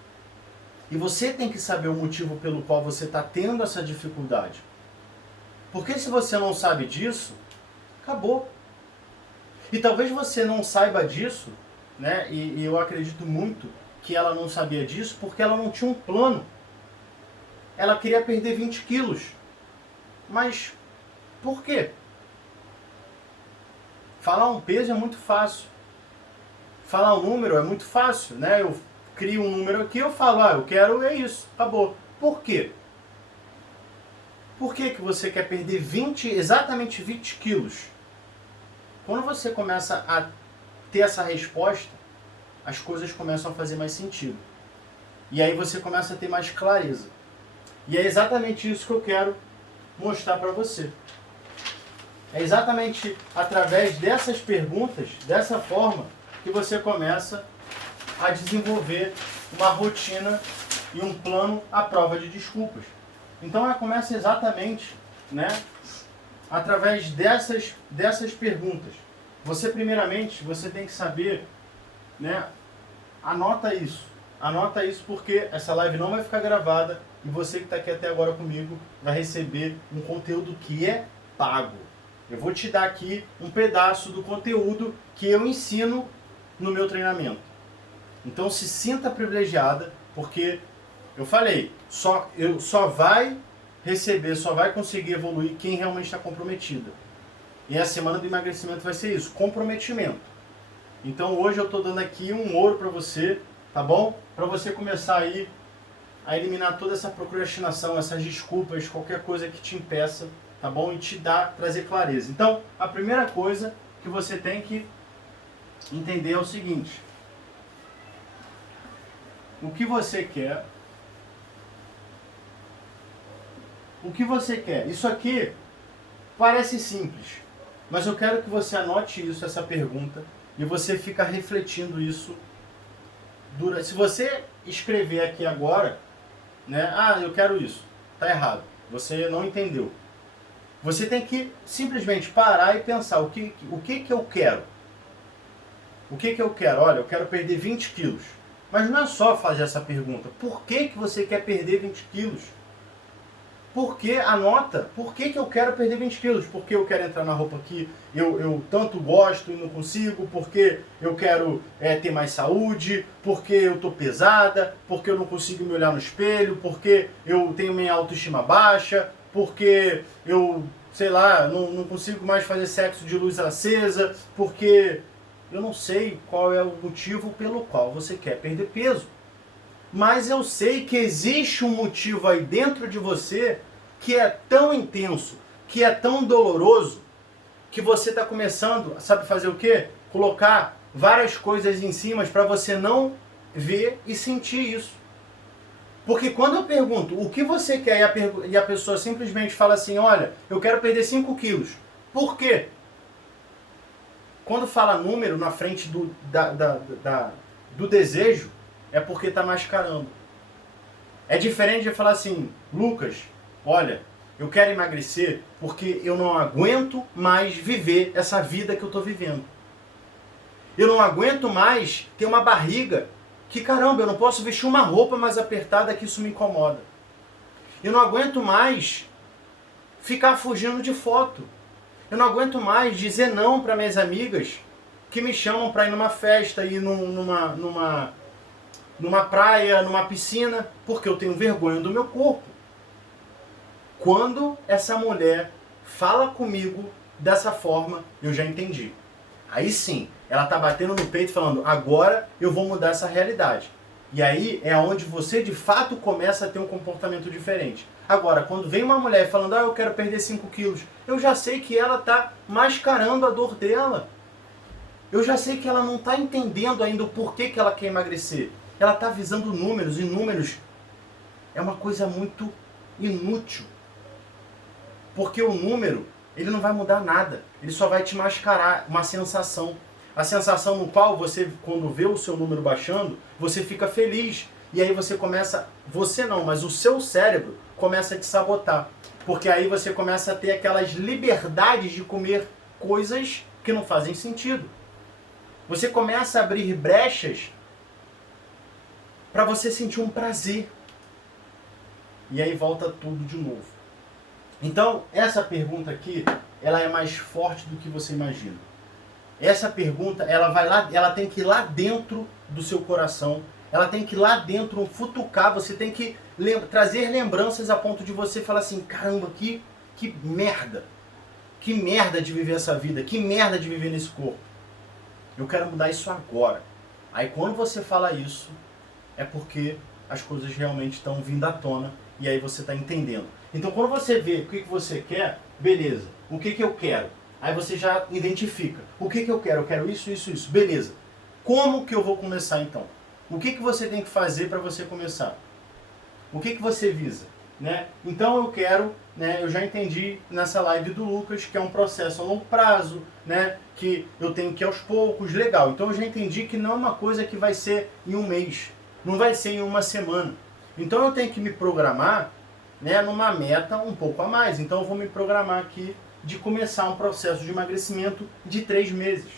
E você tem que saber o motivo pelo qual você está tendo essa dificuldade. Porque se você não sabe disso, acabou. E talvez você não saiba disso, né? E eu acredito muito que ela não sabia disso porque ela não tinha um plano. Ela queria perder 20 quilos. Mas por quê? Falar um peso é muito fácil. Falar um número é muito fácil, né? Eu crio um número aqui, eu falo: ah, eu quero, é isso, acabou. Por quê? Por que você quer perder exatamente 20 quilos? Quando você começa a ter essa resposta, as coisas começam a fazer mais sentido. E aí você começa a ter mais clareza. E é exatamente isso que eu quero mostrar para você. É exatamente através dessas perguntas, dessa forma, que você começa a desenvolver uma rotina e um plano à prova de desculpas. Então ela começa exatamente, né, através dessas perguntas. Você primeiramente, você tem que saber, né, anota isso porque essa live não vai ficar gravada e você que está aqui até agora comigo vai receber um conteúdo que é pago. Eu vou te dar aqui um pedaço do conteúdo que eu ensino no meu treinamento. Então se sinta privilegiada, porque eu falei, só vai receber, só vai conseguir evoluir quem realmente está comprometida. E a semana do emagrecimento vai ser isso, comprometimento. Então hoje eu estou dando aqui um ouro para você, tá bom? Para você começar aí a eliminar toda essa procrastinação, essas desculpas, qualquer coisa que te impeça, tá bom? E te trazer clareza. Então, a primeira coisa que você tem que entender é o seguinte: o que você quer? O que você quer? Isso aqui parece simples, mas eu quero que você anote isso, essa pergunta, e você fica refletindo isso. Se você escrever aqui agora, né? Ah, eu quero isso. Tá errado. Você não entendeu. Você tem que simplesmente parar e pensar o que eu quero. O que eu quero? Olha, eu quero perder 20 quilos. Mas não é só fazer essa pergunta. Por que você quer perder 20 quilos? Porque anota, por que eu quero perder 20 quilos? Porque eu quero entrar na roupa que eu tanto gosto e não consigo, porque eu quero ter mais saúde, porque eu tô pesada, porque eu não consigo me olhar no espelho, porque eu tenho minha autoestima baixa, porque eu, sei lá, não consigo mais fazer sexo de luz acesa, porque eu não sei qual é o motivo pelo qual você quer perder peso. Mas eu sei que existe um motivo aí dentro de você que é tão intenso, que é tão doloroso, que você está começando, sabe fazer o quê? Colocar várias coisas em cima para você não ver e sentir isso. Porque quando eu pergunto o que você quer e a pessoa simplesmente fala assim, olha, eu quero perder 5 quilos. Por quê? Quando fala número na frente do desejo, é porque está mascarando. É diferente de falar assim, Lucas, olha, eu quero emagrecer porque eu não aguento mais viver essa vida que eu estou vivendo. Eu não aguento mais ter uma barriga que, caramba, eu não posso vestir uma roupa mais apertada que isso me incomoda. Eu não aguento mais ficar fugindo de foto. Eu não aguento mais dizer não para minhas amigas que me chamam para ir numa festa, ir numa praia, numa piscina, porque eu tenho vergonha do meu corpo. Quando essa mulher fala comigo dessa forma, eu já entendi. Aí sim, ela está batendo no peito falando, agora eu vou mudar essa realidade. E aí é onde você de fato começa a ter um comportamento diferente. Agora, quando vem uma mulher falando, eu quero perder 5 quilos, eu já sei que ela está mascarando a dor dela. Eu já sei que ela não está entendendo ainda o porquê que ela quer emagrecer. Ela está visando números, e números é uma coisa muito inútil. Porque o número, ele não vai mudar nada. Ele só vai te mascarar uma sensação. A sensação no qual você, quando vê o seu número baixando, você fica feliz. E aí você começa, você não, mas o seu cérebro começa a te sabotar. Porque aí você começa a ter aquelas liberdades de comer coisas que não fazem sentido. Você começa a abrir brechas para você sentir um prazer. E aí volta tudo de novo. Então, essa pergunta aqui, ela é mais forte do que você imagina. Essa pergunta, ela tem que ir lá dentro do seu coração, ela tem que ir lá dentro futucar, você tem que trazer lembranças a ponto de você falar assim, caramba, que merda. Que merda de viver essa vida, que merda de viver nesse corpo. Eu quero mudar isso agora. Aí quando você fala isso, é porque as coisas realmente estão vindo à tona e aí você está entendendo. Então quando você vê o que você quer, beleza, o que eu quero? Aí você já identifica, o que eu quero? Eu quero isso, isso, isso, beleza. Como que eu vou começar então? O que você tem que fazer para você começar? O que você visa? né? Então eu quero, né, eu já entendi nessa live do Lucas que é um processo a longo prazo, né, que eu tenho que ir aos poucos, legal. Então eu já entendi que não é uma coisa que vai ser em um mês, não vai ser em uma semana. Então eu tenho que me programar, né, numa meta um pouco a mais. Então eu vou me programar aqui de começar um processo de emagrecimento de 3 meses.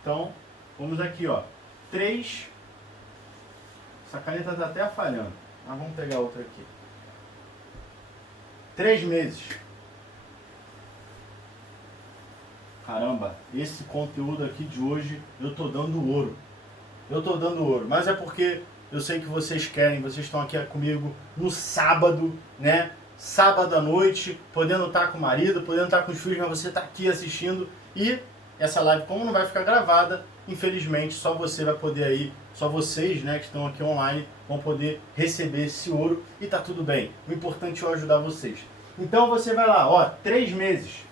Então, vamos aqui, ó. 3. Essa caneta está até falhando. Mas vamos pegar outra aqui. 3 meses. Caramba, esse conteúdo aqui de hoje eu tô dando ouro. Eu tô dando ouro. Mas é porque eu sei que vocês querem, vocês estão aqui comigo no sábado, né? Sábado à noite, podendo estar com o marido, podendo estar com os filhos, mas você está aqui assistindo. E essa live, como não vai ficar gravada, infelizmente só você vai poder aí, só vocês, né, que estão aqui online, vão poder receber esse ouro e tá tudo bem. O importante é eu ajudar vocês. Então você vai lá, ó, 3 meses.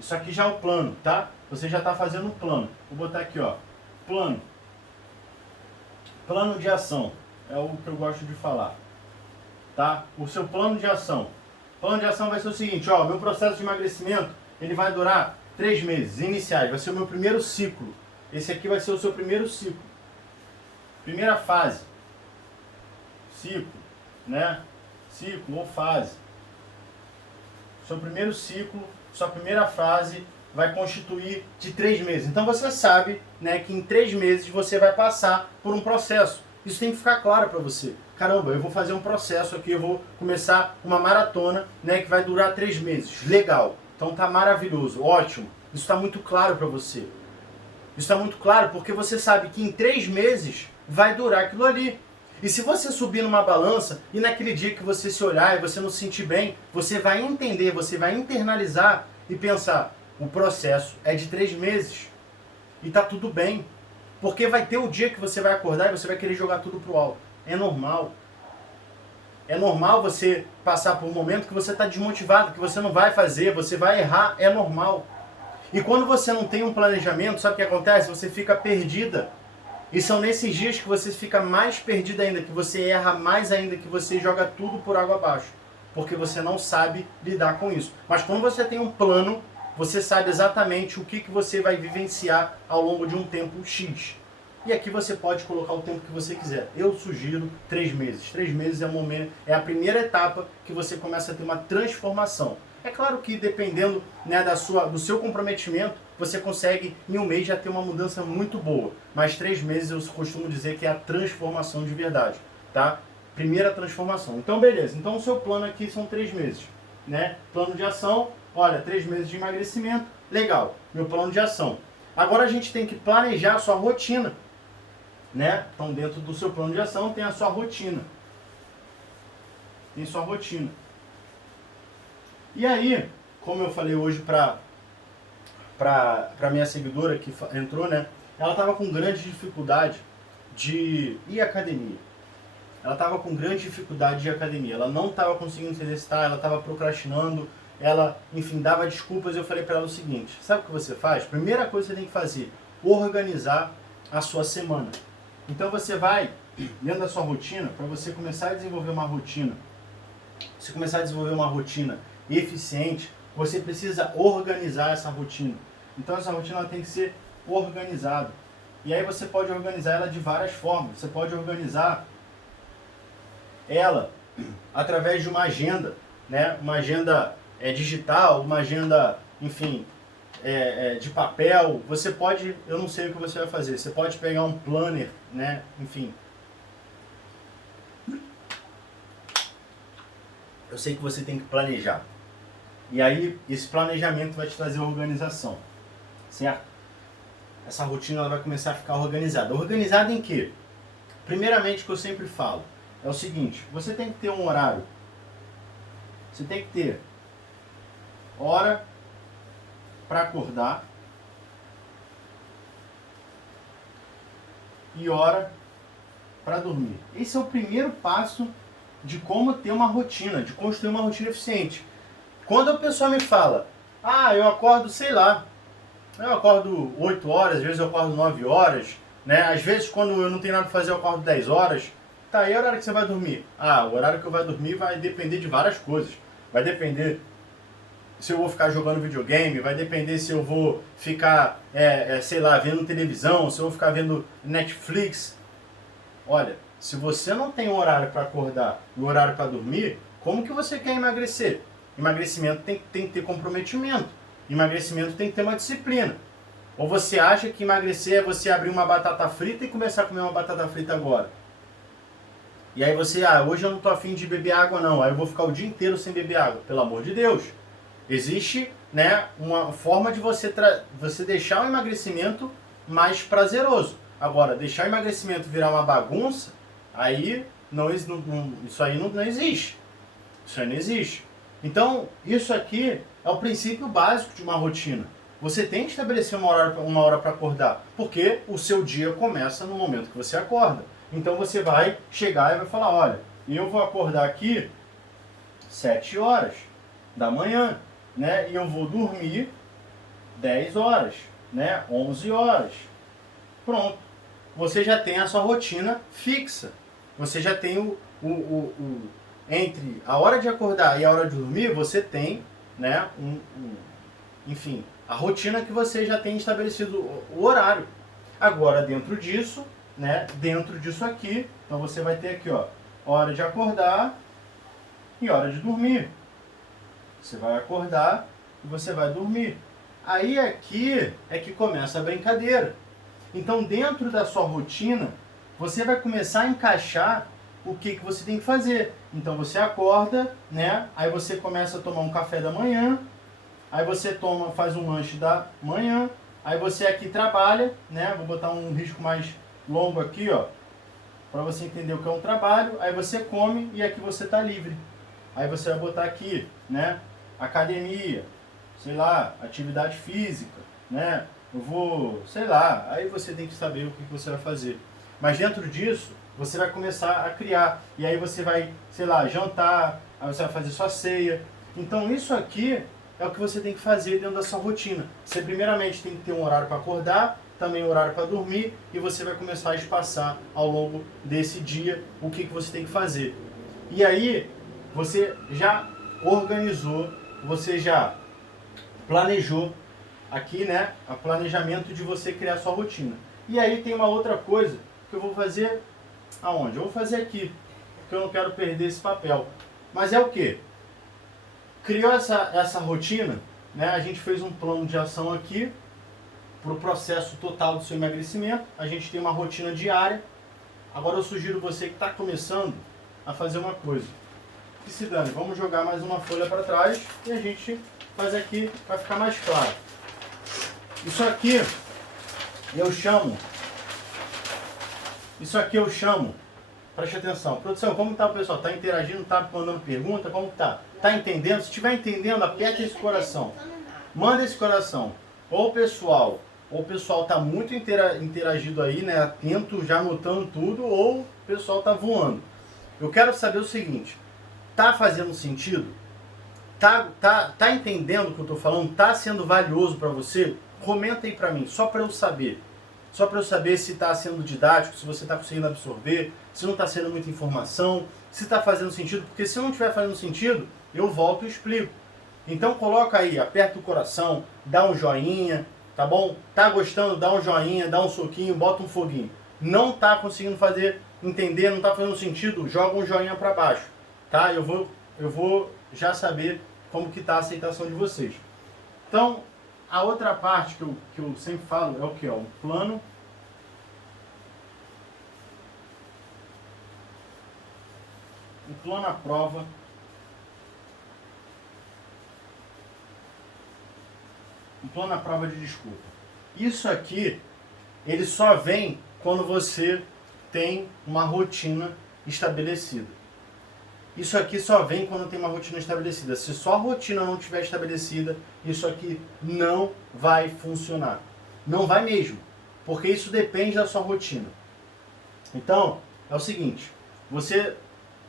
Isso aqui já é o plano, tá? Você já está fazendo um plano. Vou botar aqui, ó, plano. Plano de ação. É o que eu gosto de falar. Tá? O seu plano de ação. O plano de ação vai ser o seguinte, ó, meu processo de emagrecimento, ele vai durar 3 meses iniciais, vai ser o meu primeiro ciclo. Esse aqui vai ser o seu primeiro ciclo. Primeira fase. Ciclo, né? Ciclo ou fase. Seu primeiro ciclo, sua primeira fase vai constituir de 3 meses. Então você sabe, né, que em 3 meses você vai passar por um processo. Isso tem que ficar claro para você. Caramba, eu vou fazer um processo aqui, eu vou começar uma maratona, né, que vai durar 3 meses. Legal. Então tá maravilhoso, ótimo. Isso está muito claro para você. Isso está muito claro porque você sabe que em 3 meses vai durar aquilo ali. E se você subir numa balança e naquele dia que você se olhar e você não se sentir bem, você vai entender, você vai internalizar e pensar, o processo é de 3 meses. E tá tudo bem. Porque vai ter o dia que você vai acordar e você vai querer jogar tudo pro alto. É normal. É normal você passar por um momento que você está desmotivado, que você não vai fazer, você vai errar, é normal. E quando você não tem um planejamento, sabe o que acontece? Você fica perdida. E são nesses dias que você fica mais perdida ainda, que você erra mais ainda, que você joga tudo por água abaixo. Porque você não sabe lidar com isso. Mas quando você tem um plano, você sabe exatamente o que você vai vivenciar ao longo de um tempo X. E aqui você pode colocar o tempo que você quiser. Eu sugiro 3 meses. 3 meses é o momento, é a primeira etapa que você começa a ter uma transformação. É claro que dependendo, né, do seu comprometimento, você consegue em um mês já ter uma mudança muito boa. Mas 3 meses eu costumo dizer que é a transformação de verdade, tá? Primeira transformação. Então beleza, então o seu plano aqui são 3 meses, né? Plano de ação, olha, 3 meses de emagrecimento, legal, meu plano de ação. Agora a gente tem que planejar a sua rotina, né? Então dentro do seu plano de ação tem a sua rotina. Tem sua rotina. E aí, como eu falei hoje pra minha seguidora que entrou, né? Ela estava com grande dificuldade de ir à academia. Ela estava com grande dificuldade de ir à academia. Ela não estava conseguindo se exercitar, ela estava procrastinando, ela, enfim, dava desculpas. Eu falei para ela o seguinte, sabe o que você faz? Primeira coisa que você tem que fazer, organizar a sua semana. Então você vai, dentro da sua rotina, para você começar a desenvolver uma rotina, você começar a desenvolver uma rotina eficiente, você precisa organizar essa rotina. Então essa rotina ela tem que ser organizada. E aí você pode organizar ela de várias formas. Você pode organizar ela através de uma agenda, né? Uma agenda digital, uma agenda, enfim, de papel. Você pode, eu não sei o que você vai fazer, você pode pegar um planner, né? Enfim. Eu sei que você tem que planejar. E aí, esse planejamento vai te trazer organização, certo? Essa rotina ela vai começar a ficar organizada. Organizada em quê? Primeiramente, o que eu sempre falo, é o seguinte, você tem que ter um horário. Você tem que ter hora para acordar e hora para dormir. Esse é o primeiro passo de como ter uma rotina, de construir uma rotina eficiente. Quando a pessoa me fala, eu acordo, sei lá, eu acordo 8 horas, às vezes eu acordo 9 horas, né? Às vezes quando eu não tenho nada para fazer eu acordo 10 horas. Tá, e o horário que você vai dormir? Ah, o horário que eu vou dormir vai depender de várias coisas. Vai depender se eu vou ficar jogando videogame, vai depender se eu vou ficar, sei lá, vendo televisão, se eu vou ficar vendo Netflix. Olha, se você não tem um horário para acordar e um horário para dormir, como que você quer emagrecer? Emagrecimento tem que ter comprometimento. Emagrecimento tem que ter uma disciplina. Ou você acha que emagrecer é você abrir uma batata frita e começar a comer uma batata frita agora? E aí você, hoje eu não tô afim de beber água não, aí eu vou ficar o dia inteiro sem beber água. Pelo amor de Deus. Existe, né, uma forma de você deixar o emagrecimento mais prazeroso. Agora, deixar o emagrecimento virar uma bagunça, aí isso aí não existe. Isso aí não existe. Então, isso aqui é o princípio básico de uma rotina. Você tem que estabelecer uma hora para acordar, porque o seu dia começa no momento que você acorda. Então você vai chegar e vai falar, olha, eu vou acordar aqui 7 horas da manhã, né? E eu vou dormir 10 horas, né? 11 horas. Pronto. Você já tem a sua rotina fixa. Você já tem entre a hora de acordar e a hora de dormir, você tem, né, enfim, a rotina que você já tem estabelecido, o horário. Agora, dentro disso, né, dentro disso aqui, então você vai ter aqui, ó, hora de acordar e hora de dormir. Você vai acordar e você vai dormir. Aí aqui é que começa a brincadeira. Então, dentro da sua rotina, você vai começar a encaixar o que você tem que fazer. Então, você acorda, né? Aí você começa a tomar um café da manhã. Aí você faz um lanche da manhã. Aí você aqui trabalha, né? Vou botar um risco mais longo aqui, ó, para você entender o que é um trabalho. Aí você come e aqui você tá livre. Aí você vai botar aqui, né? Academia, sei lá, atividade física, né? Eu vou, sei lá, aí você tem que saber o que você vai fazer. Mas dentro disso, você vai começar a criar. E aí você vai, sei lá, jantar, aí você vai fazer sua ceia. Então isso aqui é o que você tem que fazer dentro da sua rotina. Você primeiramente tem que ter um horário para acordar, também um horário para dormir, e você vai começar a espaçar ao longo desse dia o que você tem que fazer. E aí, você já organizou, você já planejou aqui, né, o planejamento de você criar sua rotina. E aí tem uma outra coisa que eu vou fazer aonde? Eu vou fazer aqui, porque eu não quero perder esse papel. Mas é o quê? Criou essa rotina, né? A gente fez um plano de ação aqui para o processo total do seu emagrecimento. A gente tem uma rotina diária. Agora eu sugiro você que está começando a fazer uma coisa. Que se dane, vamos jogar mais uma folha para trás e a gente faz aqui para ficar mais claro. Isso aqui eu chamo, preste atenção. Produção, como está o pessoal? Está interagindo, está mandando pergunta? Como está? Está entendendo? Se estiver entendendo, aperta esse coração. Manda esse coração. Ou o pessoal está muito interagido aí, né? Atento, já anotando tudo, ou o pessoal está voando. Eu quero saber o seguinte, tá fazendo sentido? Tá entendendo o que eu estou falando? Tá sendo valioso para você? Comenta aí para mim, só para eu saber. Só para eu saber se está sendo didático, se você está conseguindo absorver, se não está sendo muita informação, se está fazendo sentido, porque se não estiver fazendo sentido, eu volto e explico. Então coloca aí, aperta o coração, dá um joinha, tá bom? Tá gostando, dá um joinha, dá um soquinho, bota um foguinho. Não tá conseguindo entender, não tá fazendo sentido, joga um joinha para baixo, tá? Eu vou já saber como que tá a aceitação de vocês. Então, a outra parte que eu sempre falo é o que? Um plano. Um plano à prova. Um plano à prova de desculpa. Isso aqui, ele só vem quando você tem uma rotina estabelecida. Isso aqui só vem quando tem uma rotina estabelecida. Se sua rotina não estiver estabelecida, isso aqui não vai funcionar. Não vai mesmo. Porque isso depende da sua rotina. Então, é o seguinte. Você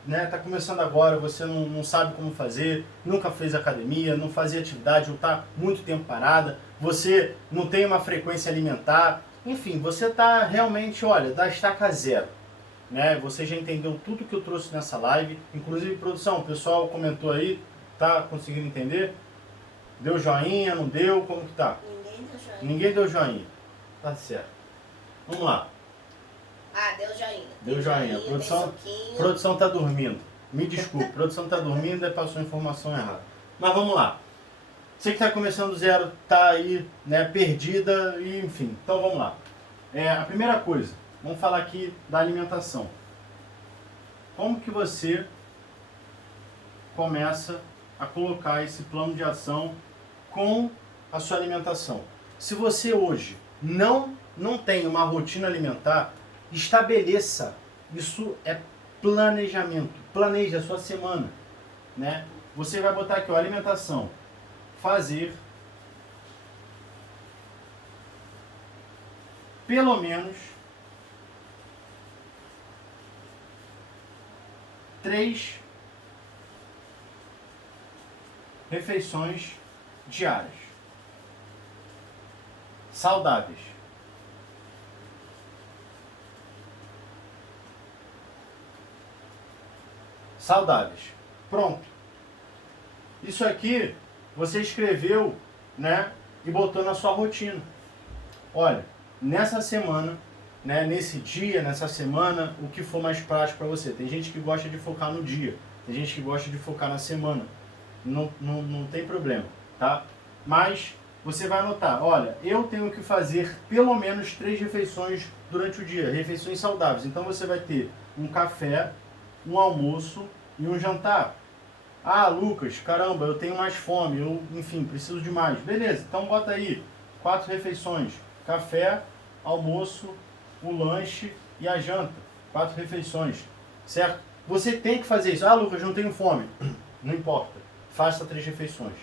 está começando agora, você não sabe como fazer, nunca fez academia, não fazia atividade, ou está muito tempo parada, você não tem uma frequência alimentar. Enfim, você está realmente, olha, da estaca zero. né? Você já entendeu tudo que eu trouxe nessa live. Inclusive, produção, o pessoal comentou aí, tá conseguindo entender? Deu joinha, não deu? Como que tá? Ninguém deu joinha. Ninguém deu joinha. Tá certo. Vamos lá. Ah, deu joinha. Deu joinha. A produção tá dormindo. Me desculpe, a produção tá dormindo e passou a informação errada. Mas vamos lá. Você que está começando do zero, tá aí, né, perdida, e enfim. Então vamos lá. A primeira coisa, vamos falar aqui da alimentação. Como que você começa a colocar esse plano de ação com a sua alimentação? Se você hoje não tem uma rotina alimentar, estabeleça. Isso é planejamento. Planeje a sua semana, né? Você vai botar aqui, ó, alimentação. Fazer pelo menos 3 refeições diárias saudáveis. Saudáveis. Pronto. Isso aqui você escreveu, né, e botou na sua rotina. Olha, nessa semana, né, nesse dia, nessa semana, o que for mais prático para você. Tem gente que gosta de focar no dia, tem gente que gosta de focar na semana. Não tem problema, tá? Mas você vai anotar, olha, eu tenho que fazer pelo menos 3 refeições durante o dia, refeições saudáveis. Então você vai ter um café, um almoço e um jantar. Ah, Lucas, caramba, eu tenho mais fome, enfim, preciso de mais. Beleza, então bota aí 4 refeições, café, almoço, o lanche e a janta. 4 refeições, certo? Você tem que fazer isso. Ah, Lucas, não tenho fome. Não importa, faça 3 refeições.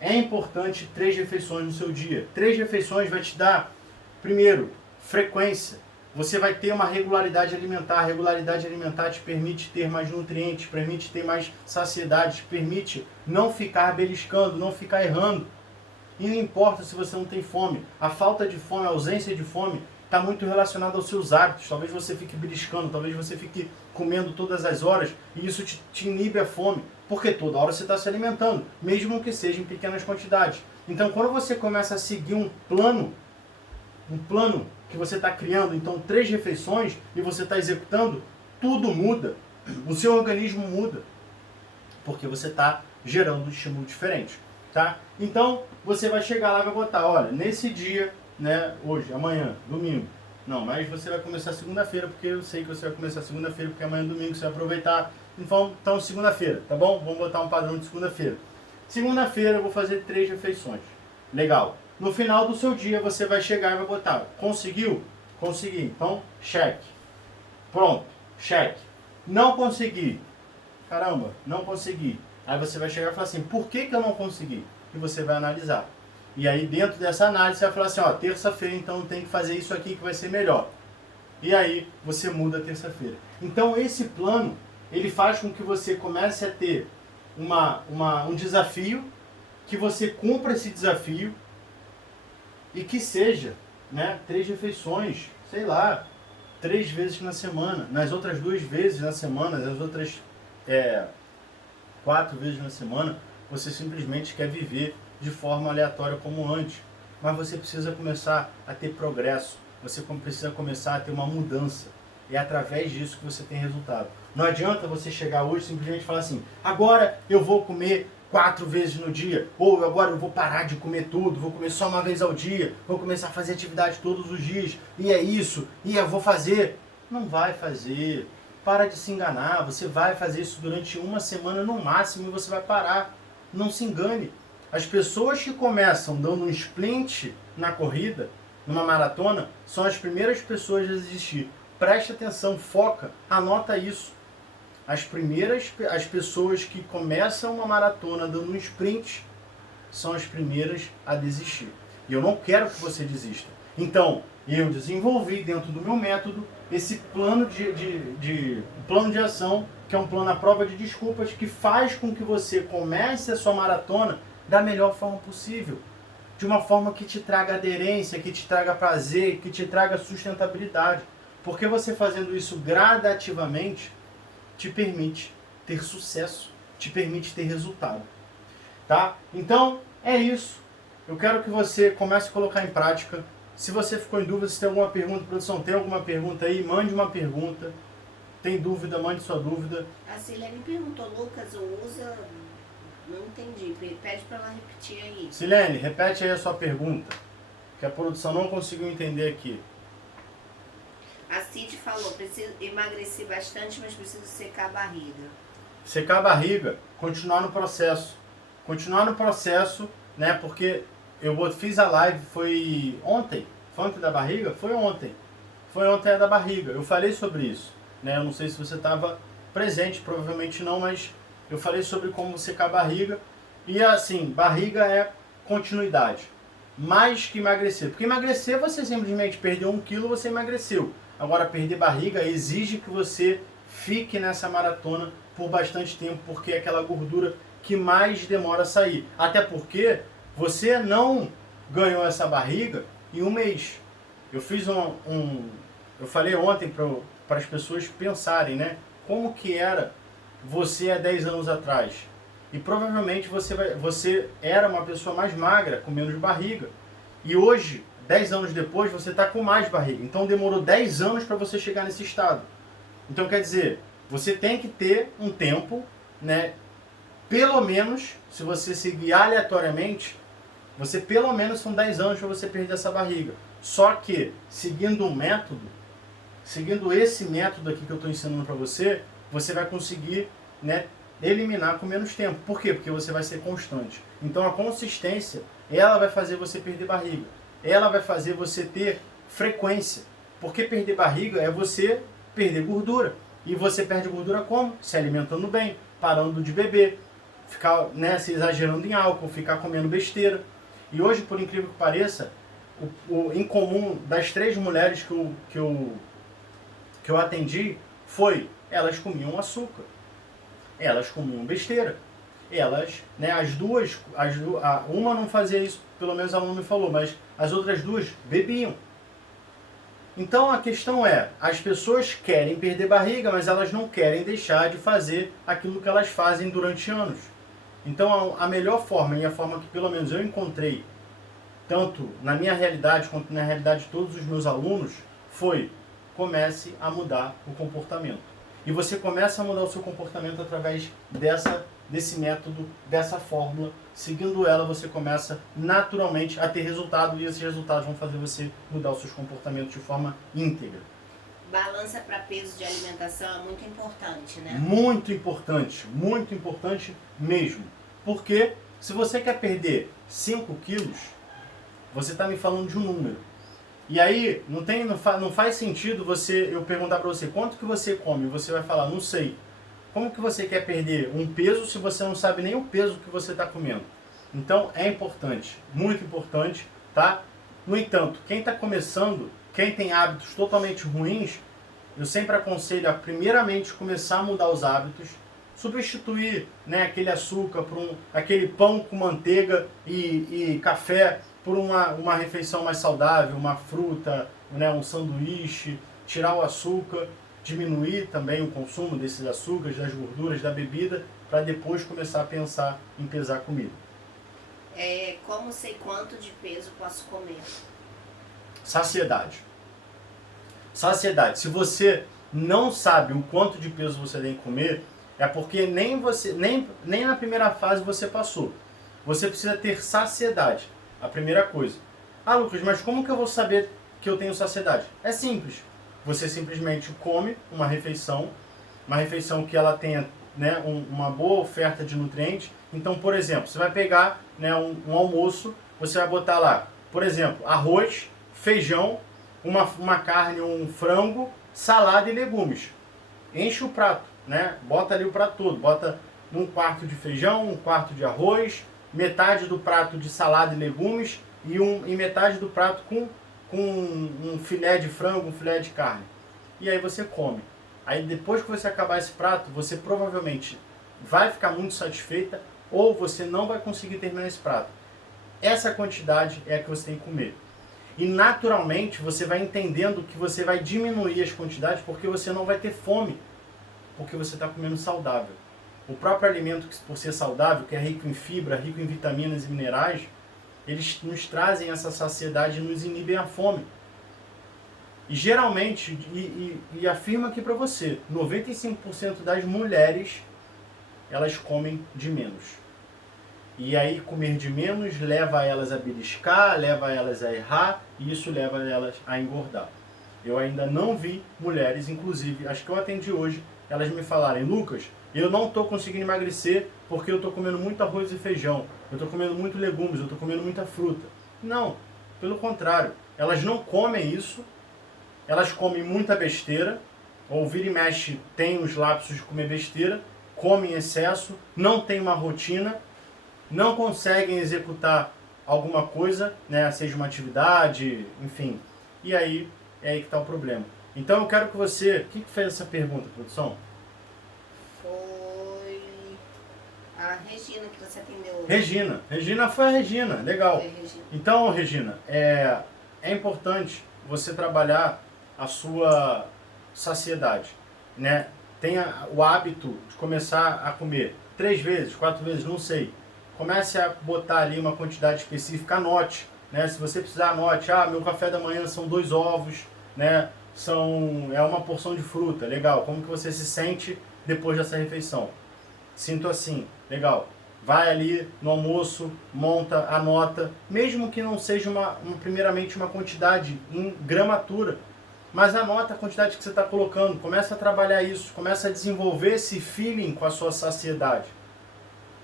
É importante 3 refeições no seu dia. 3 refeições vai te dar, primeiro, frequência. Você vai ter uma regularidade alimentar. A regularidade alimentar te permite ter mais nutrientes, permite ter mais saciedade, te permite não ficar beliscando, não ficar errando. E não importa se você não tem fome. A falta de fome, a ausência de fome, está muito relacionada aos seus hábitos. Talvez você fique beliscando, talvez você fique comendo todas as horas e isso te inibe a fome. Porque toda hora você está se alimentando, mesmo que seja em pequenas quantidades. Então, quando você começa a seguir um plano que você está criando, então 3 refeições, e você está executando, tudo muda. O seu organismo muda. Porque você está gerando um estímulo diferente. Tá? Então, você vai chegar lá e vai botar, olha, nesse dia, né, hoje, amanhã, domingo. Não, mas você vai começar segunda-feira, porque eu sei que você vai começar segunda-feira, porque amanhã é domingo, você vai aproveitar. Então segunda-feira, tá bom? Vamos botar um padrão de segunda-feira. Segunda-feira eu vou fazer 3 refeições. Legal. No final do seu dia você vai chegar e vai botar, conseguiu? Consegui. Então, cheque. Pronto, cheque. Não consegui. Caramba, não consegui. Aí você vai chegar e falar assim, por que eu não consegui? E você vai analisar. E aí dentro dessa análise você vai falar assim, ó, terça-feira então tem que fazer isso aqui que vai ser melhor. E aí você muda a terça-feira. Então esse plano, ele faz com que você comece a ter um desafio, que você cumpra esse desafio e que seja, né, 3 refeições, sei lá, 3 vezes na semana. Nas outras 2 vezes na semana, nas outras 4 vezes na semana, você simplesmente quer viver de forma aleatória como antes. Mas você precisa começar a ter progresso, você precisa começar a ter uma mudança. É através disso que você tem resultado. Não adianta você chegar hoje e simplesmente falar assim, agora eu vou comer 4 vezes no dia, ou agora eu vou parar de comer tudo, vou comer só uma vez ao dia, vou começar a fazer atividade todos os dias, e é isso, e eu vou fazer. Não vai fazer. Para de se enganar, você vai fazer isso durante uma semana no máximo e você vai parar. Não se engane. As pessoas que começam dando um sprint na corrida, numa maratona, são as primeiras pessoas a desistir. Preste atenção, foca, anota isso. As pessoas que começam uma maratona dando um sprint são as primeiras a desistir. E eu não quero que você desista. Então, eu desenvolvi dentro do meu método esse plano plano de ação, que é um plano à prova de desculpas, que faz com que você comece a sua maratona da melhor forma possível. De uma forma que te traga aderência, que te traga prazer, que te traga sustentabilidade. Porque você fazendo isso gradativamente te permite ter sucesso, te permite ter resultado. Tá? Então, é isso. Eu quero que você comece a colocar em prática. Se você ficou em dúvida, se tem alguma pergunta, produção, tem alguma pergunta aí, mande uma pergunta. Tem dúvida, mande sua dúvida. A Silene perguntou, Lucas, usa... Não entendi, pede para ela repetir aí. Silene, repete aí a sua pergunta, que a produção não conseguiu entender aqui. A Cid falou, preciso emagrecer bastante, mas preciso secar a barriga. Secar a barriga, continuar no processo. Continuar no processo, né? Porque eu fiz a live, foi ontem. Foi ontem da barriga? Foi ontem. Foi ontem a da barriga. Eu falei sobre isso, né? Eu não sei se você estava presente, provavelmente não, mas eu falei sobre como secar a barriga. E assim, barriga é continuidade. Mais que emagrecer. Porque emagrecer, você simplesmente perdeu 1 quilo, você emagreceu. Agora, perder barriga exige que você fique nessa maratona por bastante tempo, porque é aquela gordura que mais demora a sair. Até porque você não ganhou essa barriga em 1 mês. Eu fiz eu falei ontem para as pessoas pensarem, né? Como que era você há 10 anos atrás. E provavelmente você era uma pessoa mais magra, com menos barriga. E hoje, 10 anos depois, você está com mais barriga. Então demorou 10 anos para você chegar nesse estado. Então quer dizer, você tem que ter um tempo, né? Pelo menos, se você seguir aleatoriamente, você pelo menos são 10 anos para você perder essa barriga. Só que, seguindo um método, seguindo esse método aqui que eu estou ensinando para você, você vai conseguir, né, eliminar com menos tempo. Por quê? Porque você vai ser constante. Então a consistência, ela vai fazer você perder barriga. Ela vai fazer você ter frequência. Porque perder barriga é você perder gordura. E você perde gordura como? Se alimentando bem, parando de beber, ficar, né, se exagerando em álcool, ficar comendo besteira. E hoje, por incrível que pareça, em comum das 3 mulheres que eu atendi foi, elas comiam açúcar, elas comiam besteira. Elas, né, uma não fazia isso, pelo menos ela não me falou, mas as outras 2 bebiam. Então a questão é, as pessoas querem perder barriga, mas elas não querem deixar de fazer aquilo que elas fazem durante anos. Então a melhor forma, e a forma que pelo menos eu encontrei, tanto na minha realidade quanto na realidade de todos os meus alunos, foi: comece a mudar o comportamento. E você começa a mudar o seu comportamento através desse método, dessa fórmula. Seguindo ela, você começa naturalmente a ter resultado, e esses resultados vão fazer você mudar os seus comportamentos de forma íntegra. Balança para peso de alimentação é muito importante, né? Muito importante mesmo. Porque se você quer perder 5 quilos, você está me falando de um número. E aí, não faz sentido eu perguntar para você quanto que você come, você vai falar, não sei. Como que você quer perder um peso se você não sabe nem o peso que você está comendo? Então é importante, muito importante, tá? No entanto, quem está começando, quem tem hábitos totalmente ruins, eu sempre aconselho a primeiramente começar a mudar os hábitos, substituir, né, aquele açúcar por aquele pão com manteiga e café por uma refeição mais saudável, uma fruta, né, um sanduíche, tirar o açúcar, diminuir também o consumo desses açúcares, das gorduras, da bebida, para depois começar a pensar em pesar comida. Como sei quanto de peso posso comer? Saciedade. Se você não sabe o quanto de peso você tem que comer, é porque nem na primeira fase você passou. Você precisa ter saciedade. A primeira coisa. Ah, Lucas, mas como que eu vou saber que eu tenho saciedade? É simples. Você simplesmente come uma refeição que ela tenha, né, uma boa oferta de nutrientes. Então, por exemplo, você vai pegar, né, um almoço, você vai botar lá, por exemplo, arroz, feijão, uma carne, um frango, salada e legumes. Enche o prato, né? Bota ali o prato todo. Bota 1/4 de feijão, 1/4 de arroz, metade do prato de salada e legumes e metade do prato com um filé de frango, um filé de carne. E aí você come. Aí depois que você acabar esse prato, você provavelmente vai ficar muito satisfeita ou você não vai conseguir terminar esse prato. Essa quantidade é a que você tem que comer. E naturalmente você vai entendendo que você vai diminuir as quantidades porque você não vai ter fome, porque você está comendo saudável. O próprio alimento, que por ser saudável, que é rico em fibra, rico em vitaminas e minerais, eles nos trazem essa saciedade e nos inibem a fome. E geralmente, e afirmo aqui para você, 95% das mulheres, elas comem de menos. E aí comer de menos leva elas a beliscar, leva elas a errar, e isso leva elas a engordar. Eu ainda não vi mulheres, inclusive, as que eu atendi hoje, elas me falarem: Lucas, eu não estou conseguindo emagrecer porque eu estou comendo muito arroz e feijão, eu estou comendo muito legumes, eu estou comendo muita fruta. Não, pelo contrário, elas não comem isso, elas comem muita besteira, ou vira e mexe tem os lapsos de comer besteira, comem em excesso, não tem uma rotina, não conseguem executar alguma coisa, né, seja uma atividade, enfim. E aí, é aí que está o problema. Então eu quero que você... Quem que fez essa pergunta, produção? Foi a Regina que você atendeu hoje. Regina foi a Regina, legal. Foi a Regina. Então, Regina, é importante você trabalhar a sua saciedade, né? Tenha o hábito de começar a comer 3 vezes, 4 vezes, não sei. Comece a botar ali uma quantidade específica, anote, né? Se você precisar, anote. Meu café da manhã são 2 ovos, né? É uma porção de fruta, legal. Como que você se sente depois dessa refeição? Sinto assim, legal. Vai ali no almoço, monta, anota, mesmo que não seja primeiramente uma quantidade em gramatura, mas anota a quantidade que você está colocando, começa a trabalhar isso, começa a desenvolver esse feeling com a sua saciedade.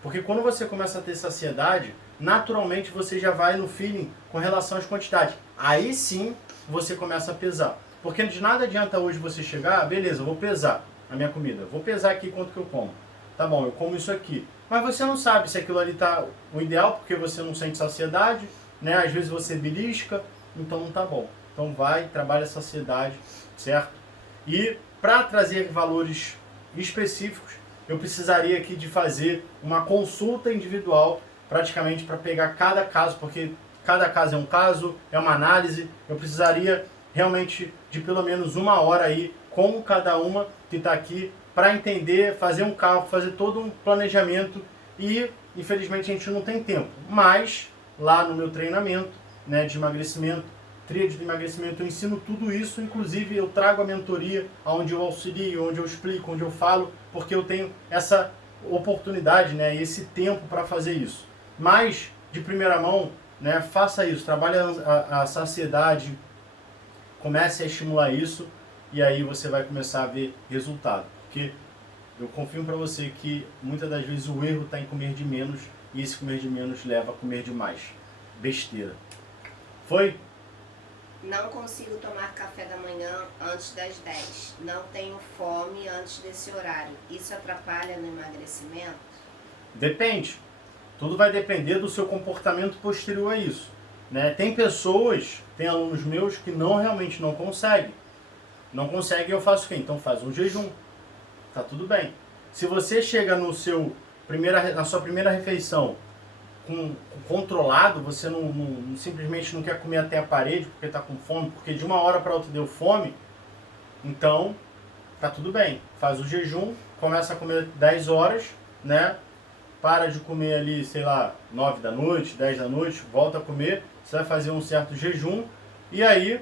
Porque quando você começa a ter saciedade, naturalmente você já vai no feeling com relação às quantidades. Aí sim você começa a pesar. Porque de nada adianta hoje você chegar, beleza, eu vou pesar a minha comida, vou pesar aqui quanto que eu como. Tá bom, eu como isso aqui. Mas você não sabe se aquilo ali tá o ideal, porque você não sente saciedade, né? Às vezes você belisca, então não tá bom. Então vai, trabalha a saciedade, certo? E para trazer valores específicos, eu precisaria aqui de fazer uma consulta individual, praticamente para pegar cada caso, porque cada caso é um caso, é uma análise. Eu precisaria realmente de pelo menos 1 hora aí com cada uma que está aqui, para entender, fazer um cálculo, fazer todo um planejamento. E infelizmente a gente não tem tempo. Mas lá no meu treinamento, né, de emagrecimento, tríade do emagrecimento, eu ensino tudo isso. Inclusive eu trago a mentoria, onde eu auxilio, onde eu explico, onde eu falo, porque eu tenho essa oportunidade, né, e esse tempo para fazer isso. Mas de primeira mão, né, faça isso, trabalhe a saciedade, comece a estimular isso, e aí você vai começar a ver resultado. Porque eu confirmo para você que muitas das vezes o erro está em comer de menos, e esse comer de menos leva a comer demais. Besteira. Foi? Não consigo tomar café da manhã antes das 10. Não tenho fome antes desse horário. Isso atrapalha no emagrecimento? Depende. Tudo vai depender do seu comportamento posterior a isso, né? Tem pessoas, tem alunos meus que realmente não conseguem. Não conseguem, eu faço o quê? Então faz um jejum. Tá tudo bem. Se você chega na sua primeira refeição controlado, você simplesmente não quer comer até a parede porque está com fome, porque de uma hora para outra deu fome, então tá tudo bem. Faz o jejum, começa a comer 10 horas, né? Para de comer ali, sei lá, 9 da noite, 10 da noite, volta a comer, você vai fazer um certo jejum e aí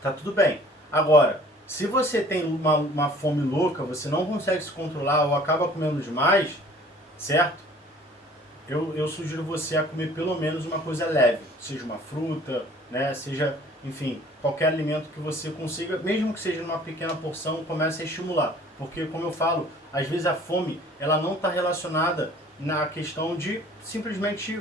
tá tudo bem. Agora, se você tem uma fome louca, você não consegue se controlar ou acaba comendo demais, certo? Eu sugiro você a comer pelo menos uma coisa leve, seja uma fruta, né? Seja, enfim, qualquer alimento que você consiga, mesmo que seja numa pequena porção, comece a estimular. Porque, como eu falo, às vezes a fome ela não está relacionada na questão de simplesmente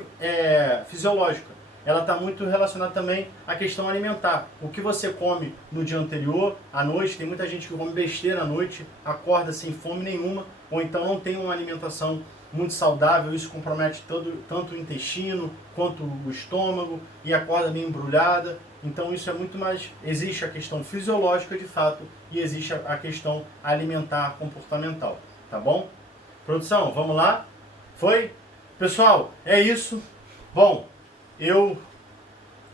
fisiológica. Ela está muito relacionada também à questão alimentar. O que você come no dia anterior, à noite, tem muita gente que come besteira à noite, acorda sem fome nenhuma, ou então não tem uma alimentação muito saudável, isso compromete tanto o intestino quanto o estômago e acorda meio embrulhada. Então isso é muito mais... Existe a questão fisiológica de fato e existe a questão alimentar comportamental, tá bom? Produção, vamos lá? Foi? Pessoal, é isso. Bom, eu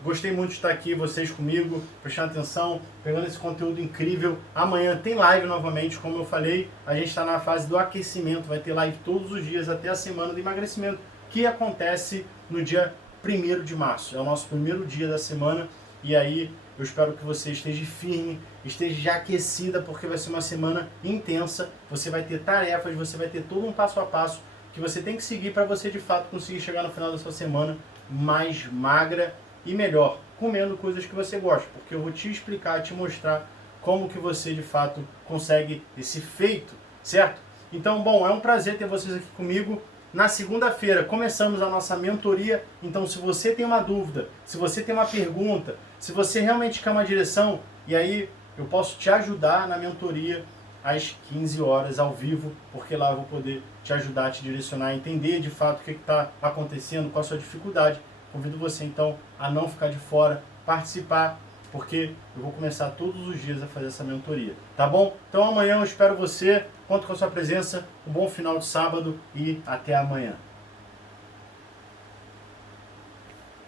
Gostei muito de estar aqui, vocês comigo, prestando atenção, pegando esse conteúdo incrível. Amanhã tem live novamente, como eu falei, a gente está na fase do aquecimento, vai ter live todos os dias até a semana do emagrecimento, que acontece no dia 1º de março. É o nosso primeiro dia da semana e aí eu espero que você esteja firme, esteja já aquecida, porque vai ser uma semana intensa. Você vai ter tarefas, você vai ter todo um passo a passo que você tem que seguir para você de fato conseguir chegar no final da sua semana mais magra e melhor, comendo coisas que você gosta, porque eu vou te explicar, te mostrar como que você de fato consegue esse feito, certo? Então, bom, é um prazer ter vocês aqui comigo. Na segunda-feira começamos a nossa mentoria, então se você tem uma dúvida, se você tem uma pergunta, se você realmente quer uma direção, e aí eu posso te ajudar na mentoria às 15 horas ao vivo, porque lá eu vou poder te ajudar, te direcionar, a entender de fato o que está acontecendo, qual a sua dificuldade. Convido você então a não ficar de fora, participar, porque eu vou começar todos os dias a fazer essa mentoria, tá bom? Então amanhã eu espero você, conto com a sua presença, um bom final de sábado e até amanhã.